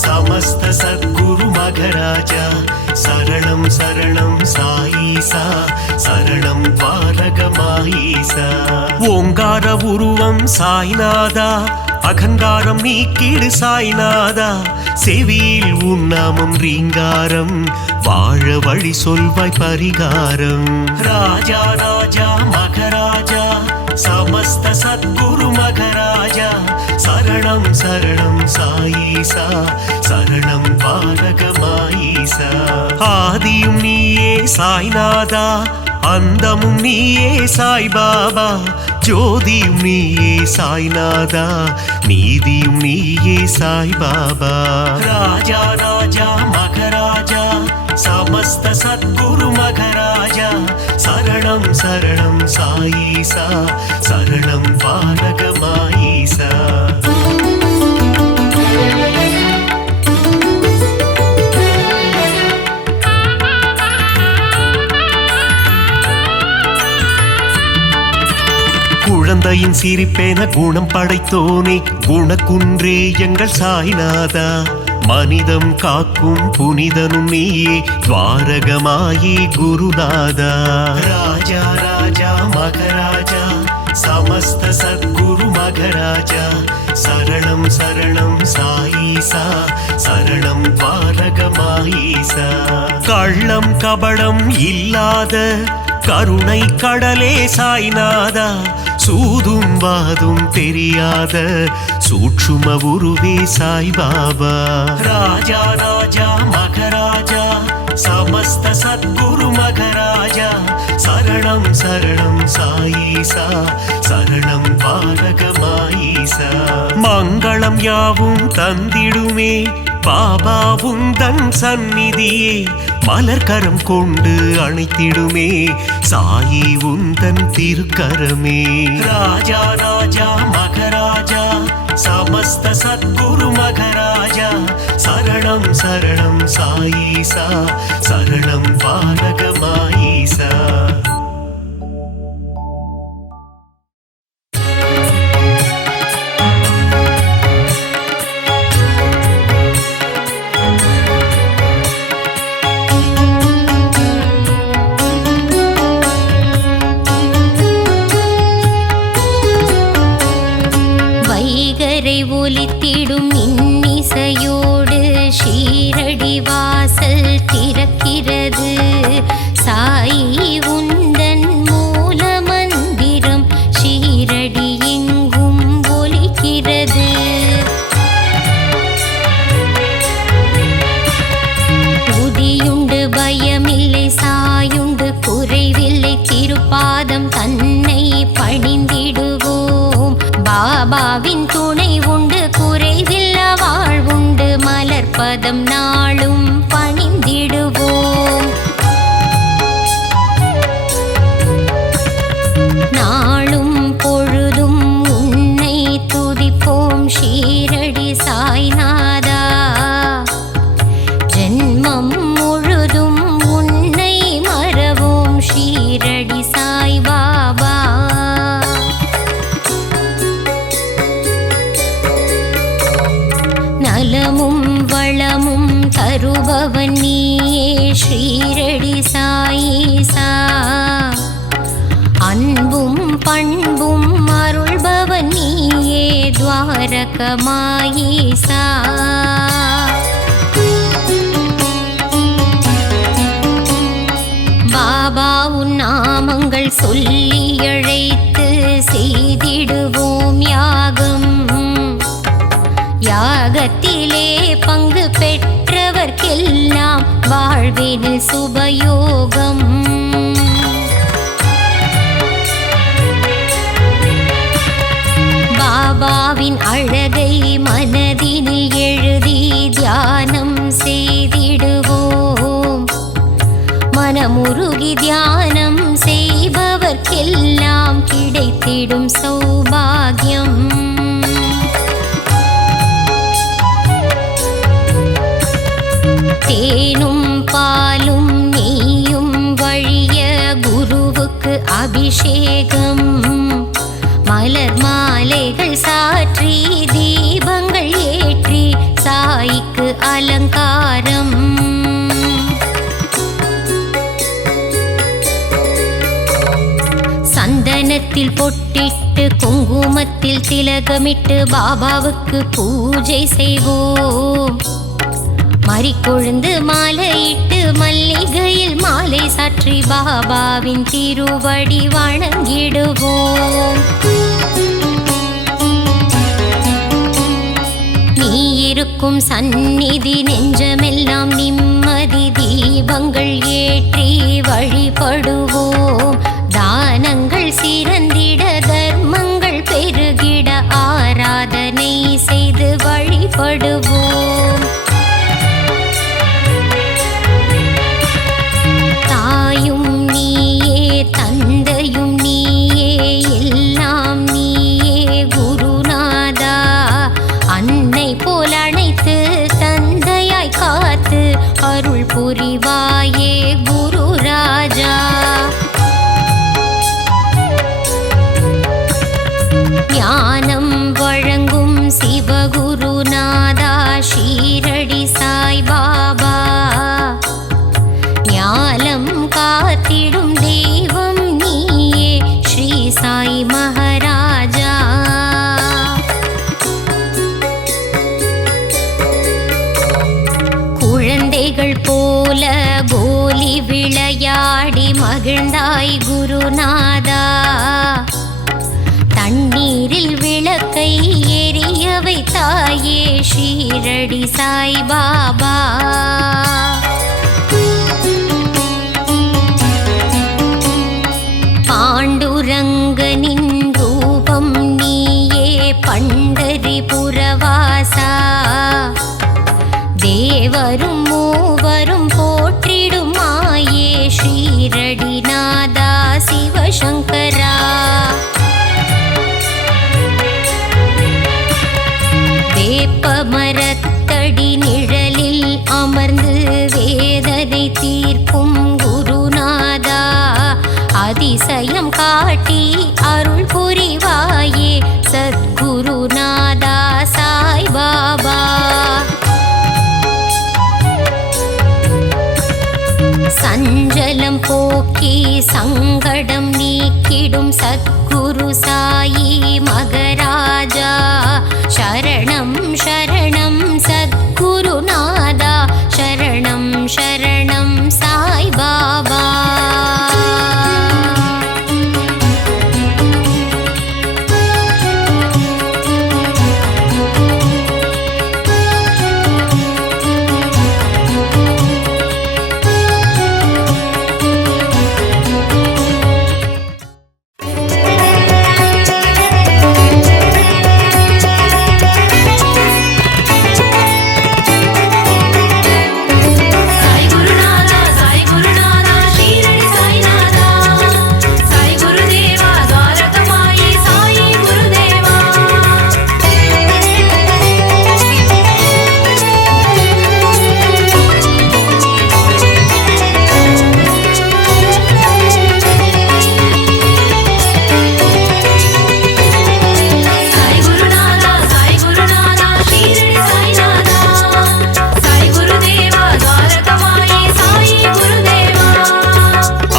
समस्त सद्गुरु मघराजा शरणं शरणं साईसा शरणं पारगमाईसा ஓங்கார உருவம் சாய்நாதா அகங்காரம் நீக்கிடு சாய்நாதா செவியில் உன்னாமம் ரீங்காரம் வாழ வழி சொல்வாய் பரிகாரம் ராஜா ராஜா மகராஜா समस्त सद्गुरु मघराजा शरणं शरणं साईसा शरणं पारगमाईसा ஆதியும் நீயே சாய்நாதா அந்தமும் நீயே சாய் பாபா ஜோதியும் நீயே சாய்நாதா நீதியும் நீயே சாய் பாபா ராஜா ராஜா மகராஜா समस्त सद्गुरु मघराजा शरणं शरणं साईसा शरणं पारगमाईसा குழந்தையின் சிரிப்பேன குணம் படைத்தோனே குணக்குன்றே எங்கள் சாய்நாதா மனிதம் காக்கும் புனிதனும் நீயே துவாரகமாயி குருநாதா ராஜா ராஜா மகராஜா समस्त सद्गुरु मघराजा शरणं शरणं साईसा शरणं पारगमाईसा கள்ளம் கபடம் இல்லாத கருணை கடலே சாய்நாதா சூதும் வாதும் தெரியாத சூட்சும உருவே சாய் பாபா ராஜா ராஜா மகராஜா समस्त सद्गुरु मघराजा शरणं शरणं साईसा शरणं पारगमाईसा மங்களம் யாவும் தந்திடுமே பாபா உந்தன் சந்நிதியே மலர்கரம் கொண்டு அணைத்திடுமே சாயி உந்தன் திருக்கரமே ராஜா ராஜா மகராஜா समस्त सद्गुरु मघराजा शरणं शरणं साईसा शरणं पारगमाईसा ஒலித்திடும் இன்னிசையோடு ஷீரடி வாசல் திறக்கிறது சாயி உந்தன் மூல மந்திரம் ஷீரடி எங்கும் ஒலிக்கிறது உதியுண்டு பயமில்லை சாயுண்டு குறைவில்லை திருப்பாதம் தன்னை பணிந்திடுவோம் பாபாவின் துணை உண்டு குறைவில்ல வாழ்வுண்டு மலர்பதம் நாளும் பணிந்திடுவோம் நாளும் பொழுதும் உன்னை துதிப்போம் ஷீரடி சாய்நாதா ஜென்மம் முழுதும் உன்னை மறவோம் ஷீரடி द्वारकमायीसा பாபா உன் நாமங்கள் சொல்லி அழைத்து செய்திடுவோம் யாகம். யாகத்திலே பங்கு பெற்றவர்க்கெல்லாம் வாழ்வினில் சுபயோகம். பாபாவின் அழகை மனதினில் எழுதி தியானம் செய்திடுவோம். மனமுருகி தியானம் செய்பவர்க்கெல்லாம் கிடைத்திடும் சௌபாகியம். தேனும் பாலும் நெய்யும் வழிய குருவுக்கு அபிஷேகம். மலர் மாலைகள் சாற்றி தீபங்கள் ஏற்றி சாய்க்கு அலங்காரம். சந்தனத்தில் பொட்டிட்டு குங்குமத்தில் திலகமிட்டு பாபாவுக்கு பூஜை செய்வோம். மறிக்கொழுந்து மாலையிட்டு மல்லிகையில் மாலை சாற்றி பாபாவின் திருவடி வணங்கிடுவோம். நீ இருக்கும் சந்நிதி நெஞ்சமெல்லாம் நிம்மதி தீபங்கள் ஏற்றி வழிபடுவோம். தானங்கள் சிறந்திட தர்மங்கள் பெருகிட ஆராதனை செய்து வழிபடுவோம். தாயும் நீயே தந்தையும் நீயே எல்லாம் நீயே குருநாதா. அன்னை போல் அணைத்து தந்தையாய் காத்து அருள் புரிவாயே குரு ராஜா. ஞானம் வழங்கும் சிவகுருநாதா ஷீரடி சாய் பாபா. ஞானம் காத்திடும் தெய்வம் நீயே ஸ்ரீ சாய் மகாராஜா. குழந்தைகள் போல கோலி விளையாடி மகிழ்ந்தாய் குருநாதா. தண்ணீரில் விளக்கை எரிய வைத்தாயே ஷீரடி சாய் பாபா. பாண்டுரங்கனின் ரூபம் நீயே பண்டரிபுரவாசா. தேவரும் மூவரும் போற்றிடும் மாயே ஷீரடி நாதா சிவசங்கரா. வேப்பமரத்தடி நிழலில் அமர்ந்து வேதனை தீர்க்கும் குருநாதா. அதிசயம் காட்டி அருள் புரிவாயே சத்குருநாதா சாய் பாபா. சஞ்சலம் போக்கி சங்கடம் நீக்கிடும் சத்குரு சாயி மகராஜா. சரணம் சரணம் சத்குருநாதா. சரணம் சரணம் சாய் பாபா.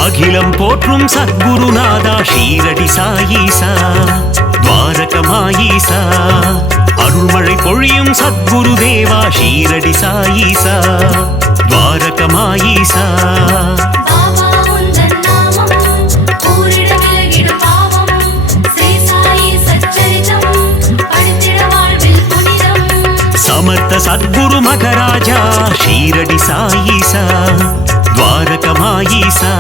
அகிலம் போற்றும் சத்குருநாதா ஷீரடி சாயீசா துவாரகமாயீசா. அருள்மழை பொழியும் சத்குரு தேவா ஷீரடி சாயீசா துவாரகமாயீசா. பாபா உந்தன் நாமம் கூறிட விலகிடும் பாவம். ஸ்ரீ சாயி சச்சரிதம் படித்திட வாழ்வில் புனிதம். சமர்த்த சத்குரு மகராஜா ஷீரடி சாயீசா துவாரகமாயீசா.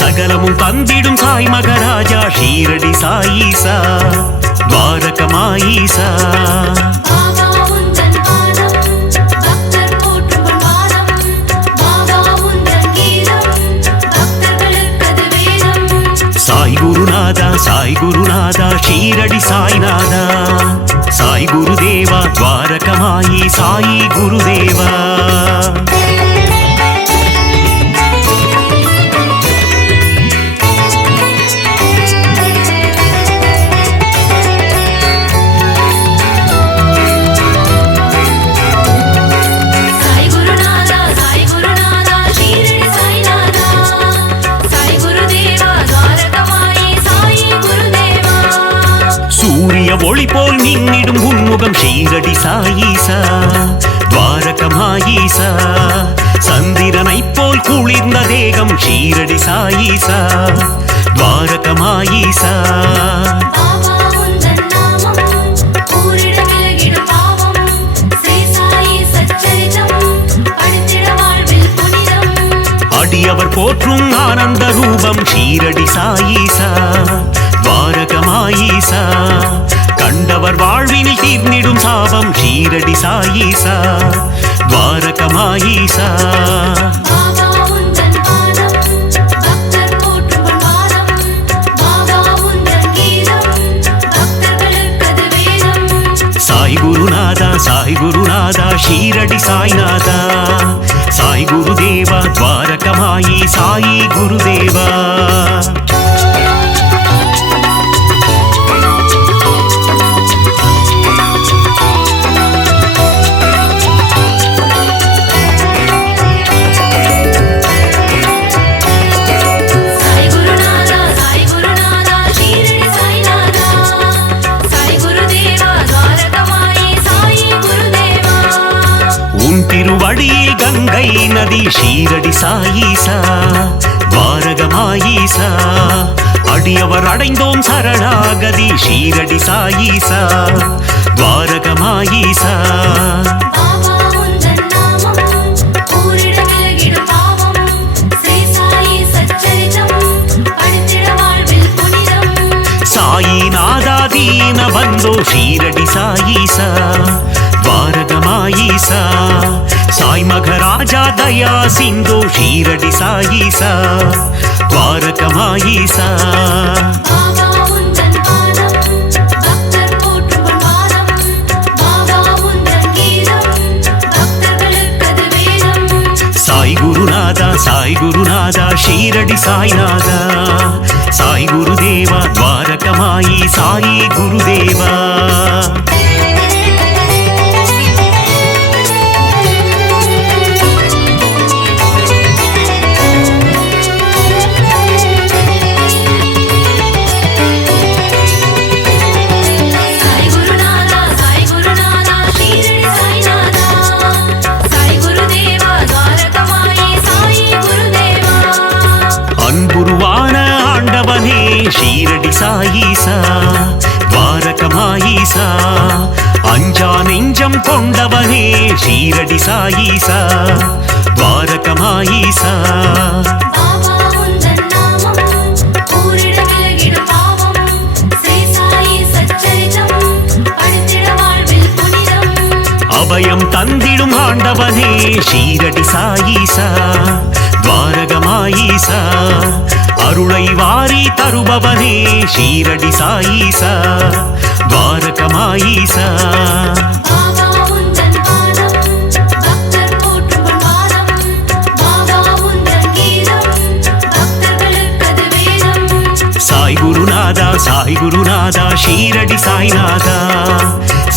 சகலமும் தந்திடும் சாய் மகராஜா ஷீரடி சாயீசா துவாரகமாயீசா. பாபா உந்தன் பாதம் பக்தர் போற்றும் பாதம். பாபா உந்தன் கீதம் பக்தர்களுக்கது வேதம். சாய் குருநாதா சாய் குருநாதா ஷீரடி சாய்நாதா. சாய் குருதேவா துவாரகமாயி சாயி குருதேவா. சாய் குருநாதா சாய் குருநாதா ஷீரடி சாய்நாதா. சாய் குருதேவா துவாரகமாயி சாயி குருதேவா. சூரிய ஒளி போல் மின்னிடும் உன்முகம் ஷீரடி சாயீசா துவாரகமாயீசா. சந்திரனை போல் குளிர்ந்த தேகம் ஷீரடி சாயீசா துவாரகமாயீசா. பாபா உந்தன் நாமம் கூறிட விலகிடும் பாவம். ஸ்ரீ சாயி சச்சரிதம் படித்திட வாழ்வில் புனிதம். அடியவர் போற்றும் ஆனந்த ரூபம் ஷீரடி சாயீசா துவாரகமாயீசா. கண்டவர் வாழ்வினில் தீர்ந்திடும் சாபம் ஷீரடி சாயீசா துவாரகமாயீசா. பாபா உந்தன் பாதம் பக்தர் போற்றும் பாதம். பாபா உந்தன் கீதம் பக்தர்களுக்கது வேதம். சாய் குருநாதா சாய் குருநாதா ஷீரடி சாய்நாதா. சாய் குருதேவா துவாரகமாயி சாயி குருதேவா. சாய் குருநாதா சாய் குருநாதா ஷீரடி சாய்நாதா. சாய் குருதேவா துவாரகமாயி சாயி குருதேவா. உன் திருவடியில் கங்கை நதி ஷீரடி சாயீசா துவாரகமாயீசா. அடியவர் அடைந்தோம் சரணாகதி ஷீரடி சாயீசா துவாரகமாயீசா. பாபா உந்தன் நாமம் கூறிட விலகிடும் பாவம். ஸ்ரீ சாயி சச்சரிதம் படித்திட வாழ்வில் புனிதம். சாயி நாதா தீன பந்தோ ஷீரடி சாயீசா துவாரகமாயீசா. சாய் மகராஜா தயா சிந்தோ ஷீரடி சாயீசா துவாரகமாயீசா. பாபா உந்தன் பாதம் பக்தர் போற்றும் பாதம். பாபா உந்தன் கீதம் பக்தர்களுக்கது வேதம். சாய் குருநாதா சாய் குருநாதா ஷீரடி சாய்நாதா. சாய் குருதேவா துவாரகமாயி சாயி குருதேவா. சாய் குருநாதா சாய் குருநாதா ஷீரடி சாய்நாதா. சாய் குருதேவா துவாரகமாயி சாயி குருதேவா. அன்புருவான ஆண்டவனே ஷீரடி சாயீசா துவாரகமாயீசா. அஞ்சா நெஞ்சம் கொண்டவனே ஷீரடி சாயீசா துவாரகமாயீசா. பாபா உந்தன் நாமம் கூறிட விலகிடும் பாவம். ஸ்ரீ சாயி சச்சரிதம் படித்திட வாழ்வில் புனிதம். அபயம் தந்திடும் ஆண்டவனே ஷீரடி சாயீசா துவாரகமாயீசா. அருளை வாரி தருபவனே ஷீரடி சாயீசா துவாரகமாயீசா. பாபா உந்தன் பாதம் பக்தர் போற்றும் பாதம். பாபா உந்தன் கீதம் பக்தர்களுக்கது வேதம். சாய் குருநாதா சாய் குருநாதா ஷீரடி சாய்நாதா.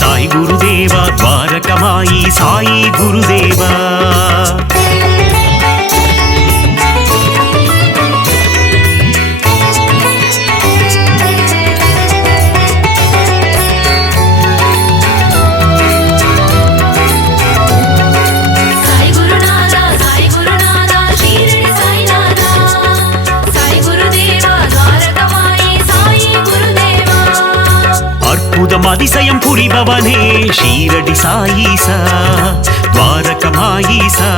சாய் குருதேவா துவாரகமாயி சாயி குருதேவா. அற்புதம் அதிசயம் புரிபவனே ஷீரடி சாயீசா துவாரகமாயீசா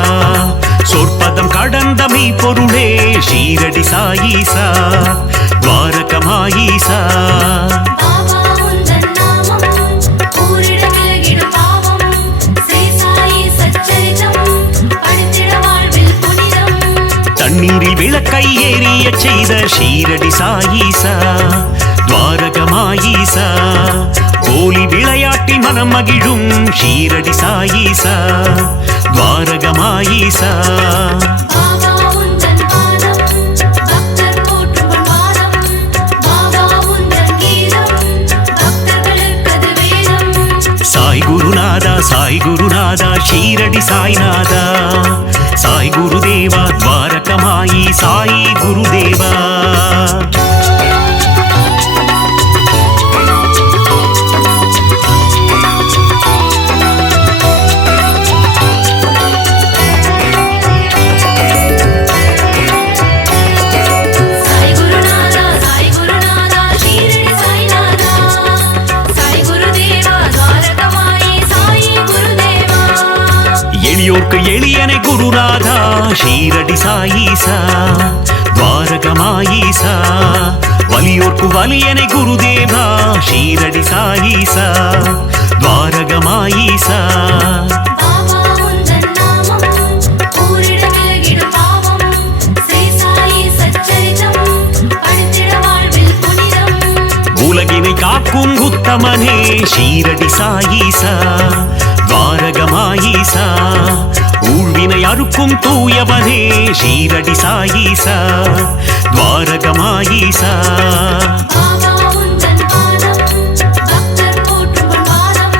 சொற்பதம் கடந்த மெய்ப்பொருளே ஷீரடி சாயீசா துவாரகமாயீசா பாபா உந்தன் நாமம் கூறிட விலகிடும் பாவம் ஸ்ரீ சாயி சச்சரிதம் படித்திட வாழ்வில் புனிதம் தண்ணீரில் விளக்கை ஏறிய செய்த ஷீரடி சாயீசா துவாரகமாயீசா கோலி விளையாட்டி மனம் மகிழும் ஷீரடி சாயீசா துவாரகமாயீசா பாபா உந்தன் பாதம் பக்தர் போற்றும் பாதம் பாபா உந்தன் கீதம் பக்தர்களுக்கது வேதம் சாய் குருநாதா ஷீரடி சாய்நாதா சாய் குருதேவா துவாரகமாயி சாயி குருதேவா சாய் குருநாதா ஷீரடி சாய்நாதா சாய் குருதேவா துவாரகமாயி சாயி குருதேவா எளியோர்க்கு எளியனை குருநாதா ஷீரடி சாயீசா துவாரகமாயீசா வலியோர்க்கு வலியனை குருதேவா ஷீரடி சாயீசா துவாரகமாயீசா பாபா உந்தன் நாமம் கூறிட விலகிடும் பாவம் ஸ்ரீ சாயி சச்சரிதம் படித்திட வாழ்வில் புனிதம் உலகினை காக்கும் உத்தமனே ஷீரடி சாயீசா துவாரகமாயீசா ஊழ்வினை அறுக்கும் தூயவனே ஷீரடி சாயீசா துவாரகமாயீசா பாபா உந்தன் பாதம் பக்தர் போற்றும் பாதம்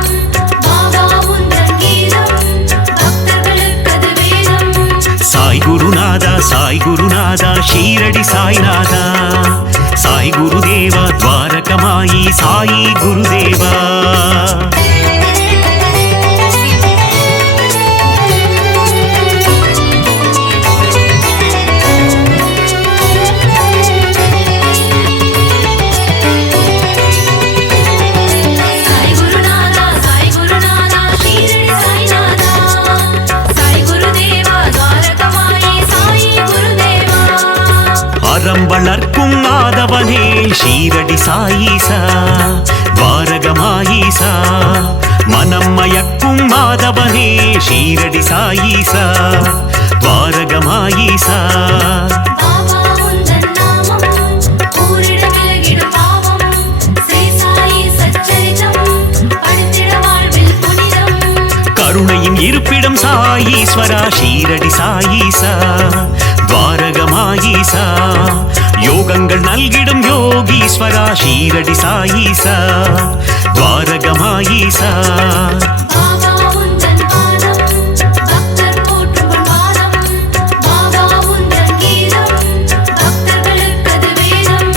பாபா உந்தன் கீதம் பக்தர்களுக்கது வேதம் சாய் குருநாதா ஷீரடி சாய்நாதா சாய் குருதேவா துவாரகமாயி சாயி குருதேவா சாய் குருநாதா ஷீரடி சாய்நாதா சாய் குருதேவா துவாரகமாயி சாயி குருதேவா அறம் வளர்க்கும் ஆதவனே ஷீரடி சாயீசா துவாரகமாயீசா மனம் மயக்கும் மாதவனே ஷீரடி சாயீசா துவாரகமாயீசா பாபா உந்தன் நாமம் கூறிட விலகிடும் பாவம் ஸ்ரீ சாயி சச்சரிதம் படித்திட வாழ்வில் புனிதம் கருணையின் இருப்பிடம் சாயீஸ்வரா ஷீரடி சாயீசா துவாரகமாயீசா யோகங்கள் நல்கிடும் யோகீஸ்வரா ஷீரடி சாயீசா துவாரகமாயீசா பாபா உந்தன் பாதம் பக்தர் போற்றும் பாதம் பாபா உந்தன் கீதம் பக்தர்களுக்கது வேதம்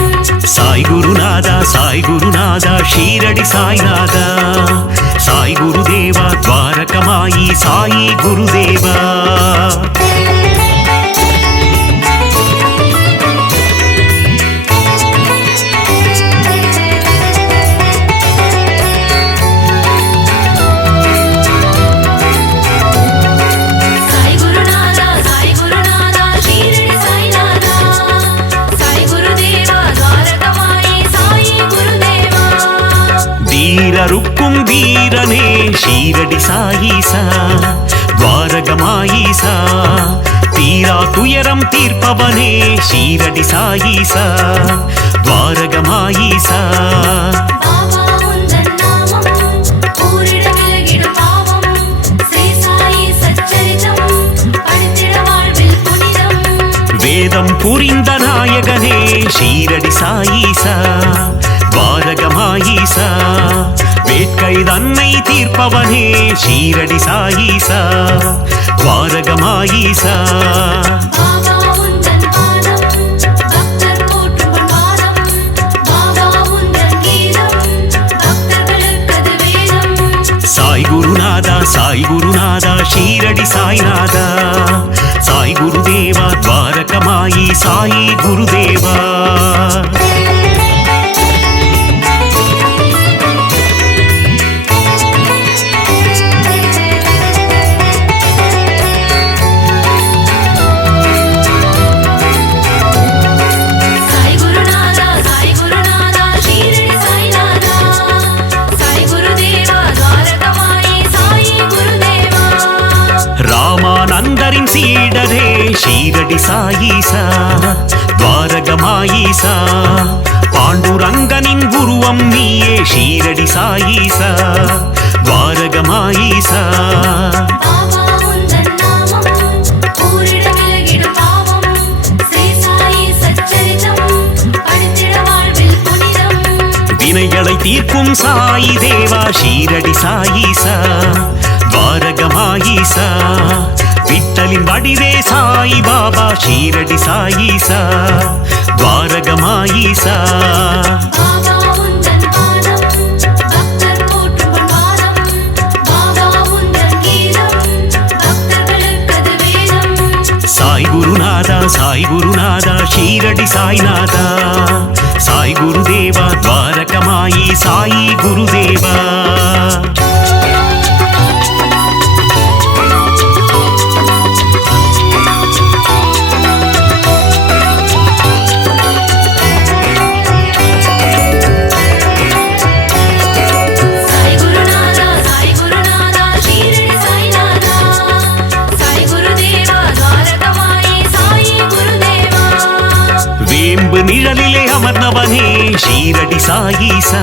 சாய் குருநாதா ஷீரடி சாய்நாதா சாய் குருதேவா துவாரகமாயி சாயி குருதேவா சாய் குருநாதா ஷீரடி சாய்நாதா சாய் குருதேவா துவாரகமாயி சாயி குருதேவா தீரருக்கும் வீரனே ஷீரடி சாயீசா துவாரகமாயீசா தீரா துயரம் தீர்ப்பவனே ஷீரடி சாயீசா துவாரகமாயீசா பாபா உந்தன் நாமம் கூறிட விலகிடும் பாவம் ஸ்ரீ சாயி சச்சரிதம் படித்திட வாழ்வில் புனிதம் வேதம் புரிந்த நாயகனே ஷீரடி சாயீசா துவாரகமாயீசா வேட்கை தன்னை தீர்ப்பவனே ஷீரடி சாயீசா துவாரகமாயீசா பாபா உந்தன் பாதம் பக்தர் போற்றும் பாதம் பாபா உந்தன் கீதம் பக்தர்களுக்கது வேதம் சாய் குருநாதா ஷீரடி சாய்நாதா சாய் குருதேவா துவாரகமாயி சாயி குருதேவா சாயீசா துவாரகமாயீசா பாண்டுரங்கனின் உருவம் நீயே ஷீரடி சாயீசா துவாரகமாயீசா வினைகளை தீர்க்கும் சாயி தேவா ஷீரடி சாயீசா துவாரகமாயீசா விட்டலின் வடிவே சாயி பாபா ஷீரடி சாயீசா துவாரகமாயீசா சாய் குருநாதா சாய் குருநாதா ஷீரடி சாய்நாதா சாய் குருதேவா துவாரகமாயி சாயி குருதேவா நிழலிலே அமர்ந்தவனே ஷீரடி சாயீசா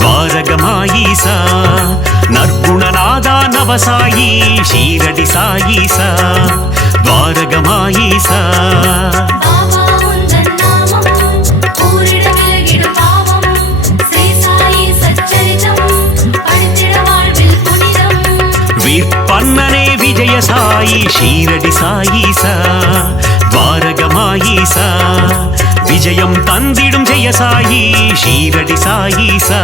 துவாரகமாயீசா நற்குணநாதா நவசாயி ஷீரடி சாயீசா துவாரகமாயீசா விற்பன்னனே விஜய சாயி ஷீரடி சாயீசா துவாரகமாயீசா விஜயம் தந்திடும் ஜெய சாயி ஷீரடி சாயீசா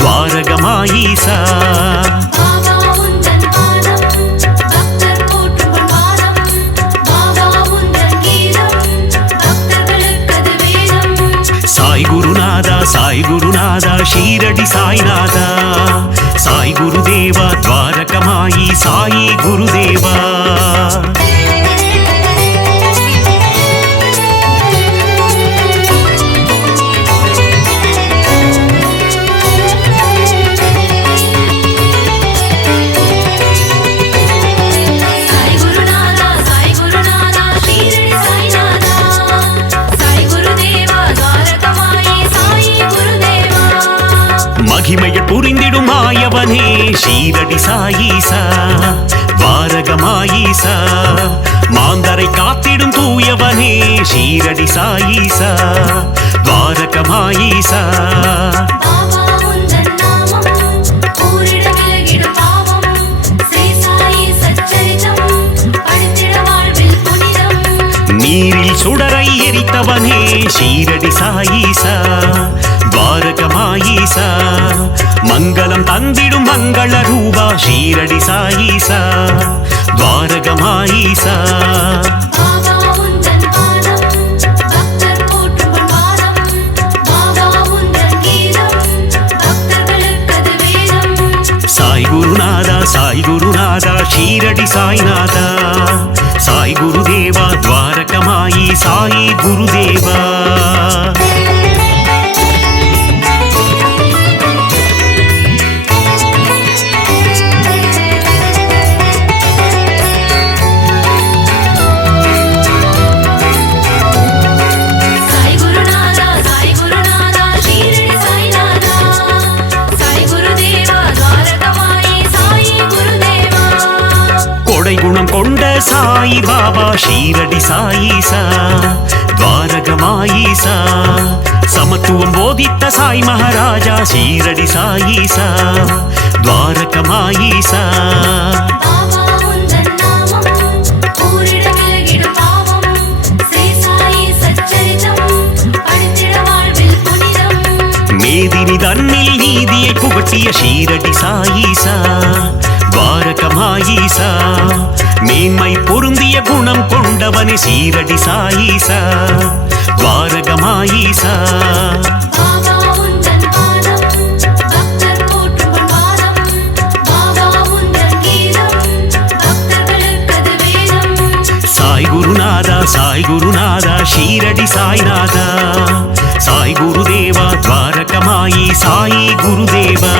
துவாரகமாயீசா சாய் குருநாதா சாய் குருநாதா ஷீரடி சாய்நாதா சாய் குருதேவா துவாரகமாயி சாயி குருதேவா மகிமையை புரிந்திடும் மாயவனே ஷீரடி சாயீசா துவாரகமாயீசா மாந்தரை காத்திடும் தூயவனே ஷீரடி சாயீசா துவாரகமாயீசா நீரில் சுடரை எரித்தவனே ஷீரடி சாயீசா துவாரகமாயீசா மங்களம் தந்திடும் மங்கள ரூபா ஷீரடி சாயீசா துவாரகமாயீசா சாய் குருநாதா சாய் குருநாதா ஷீரடி சாய்நாதா சாய் குருதேவா துவாரகமாயி சாயி குருதேவா குணம் கொண்ட சாயி பாபா ஷீரடி சாயீசா துவாரகமாயீசா சமத்துவம் போதித்த சாய் மகாராஜா ஷீரடி சாயீசா துவாரகமாயீசா மேதினி தன்னில் நீதியை புகட்டிய ஷீரடி சாயீசா துவாரகமாயீசா மேன்மை பொருந்திய குணம் கொண்டவனே ஷீரடி சாயீசா துவாரகமாயீசா சாய் குருநாதா சாய் குருநாதா ஷீரடி சாய்நாதா சாய் குருதேவா துவாரகமாயி சாயி குருதேவா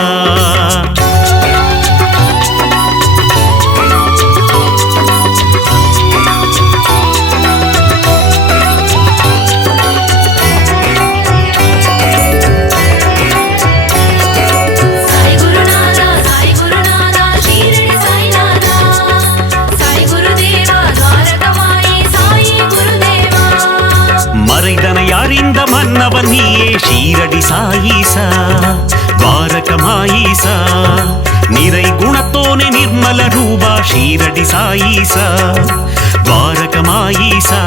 மறைதனை அறிந்த மன்னவன் நீயே ஷீரடி சாயீசா துவாரகமாயீசா நிறை குணத்தோனே நிர்மல ரூபா ஷீரடி சாயீசா துவாரகமாயீசா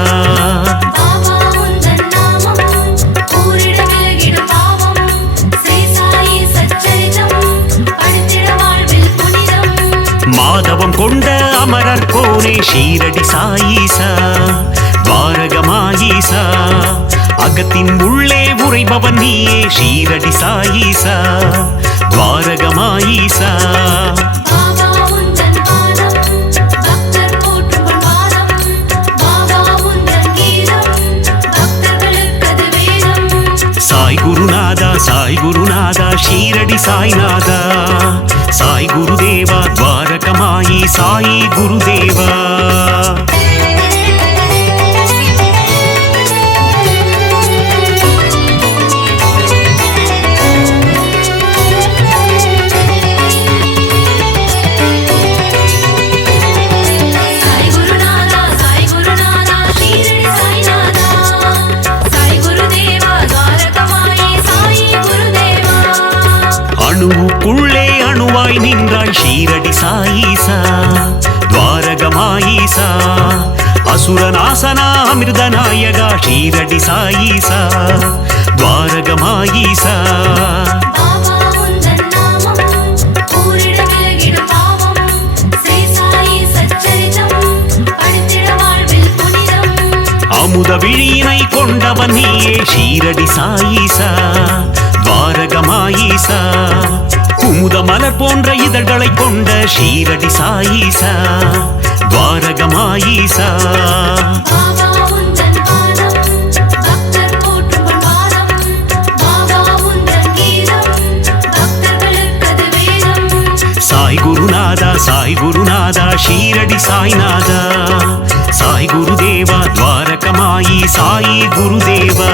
மாதவம் கொண்ட அமரர் கோனே ஷீரடி சாயீசா துவாரகமாயீசா அகத்தின் உள்ளே உறைபவன் நீயே ஷீரடி சாயீசா துவாரகமாயீசா சாய் குருநாதா சாய் குருநாதா ஷீரடி சாய்நாதா சாய் குருதேவா துவாரகமாயி சாயி குருதேவா அணுவுக்குள்ளே அணுவாய் நின்றாய் ஷீரடி சாயீசா துவாரகமாயீசா அசுரநாசனா அமிர்தநாயகா ஷீரடி சாயீசா துவாரகமாயீசா அமுத விழியினை கொண்டவன் நீயே ஷீரடி சாயீசா துவாரகமாயீசா குமுத மலர் போன்ற இதழ்களை கொண்ட ஷீரடி சாயீசா துவாரகமாயீசா சாய் குருநாதா சாய் குருநாதா ஷீரடி சாய்நாதா சாய் குருதேவா துவாரகமாயி சாயி குருதேவா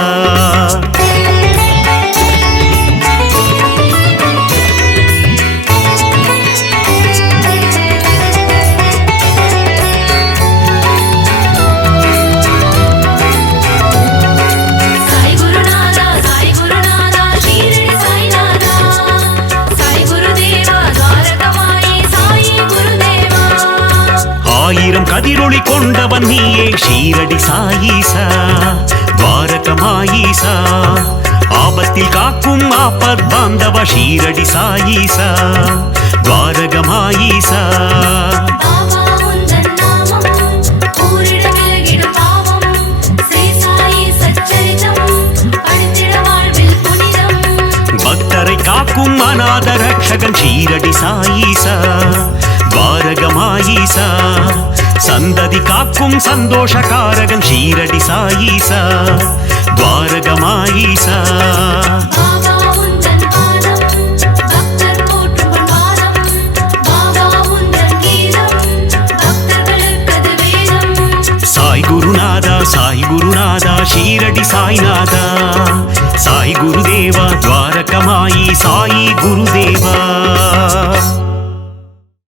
ஆயிரம் கதிரொளி கொண்டவன் நீயே ஷீரடி சாயீசா துவாரகமாயீசா ஆபத்தில் காக்கும் ஆபத் பாந்தவ ஷீரடி சாயீசா துவாரகமாயீசா பக்தரை காக்கும் அநாத ரக்ஷகன் ஷீரடி சாயீசா துவாரகமாயீசா சந்ததி காக்கும் சந்தோஷகாரகன் ஷீரடி சாயீசா துவாரகமாயீசா சாய் குருநாதா சாய் குருநாதா ஷீரடி சாய்நாதா சாய் குருதேவா துவாரகமாயி சாயி குருதேவா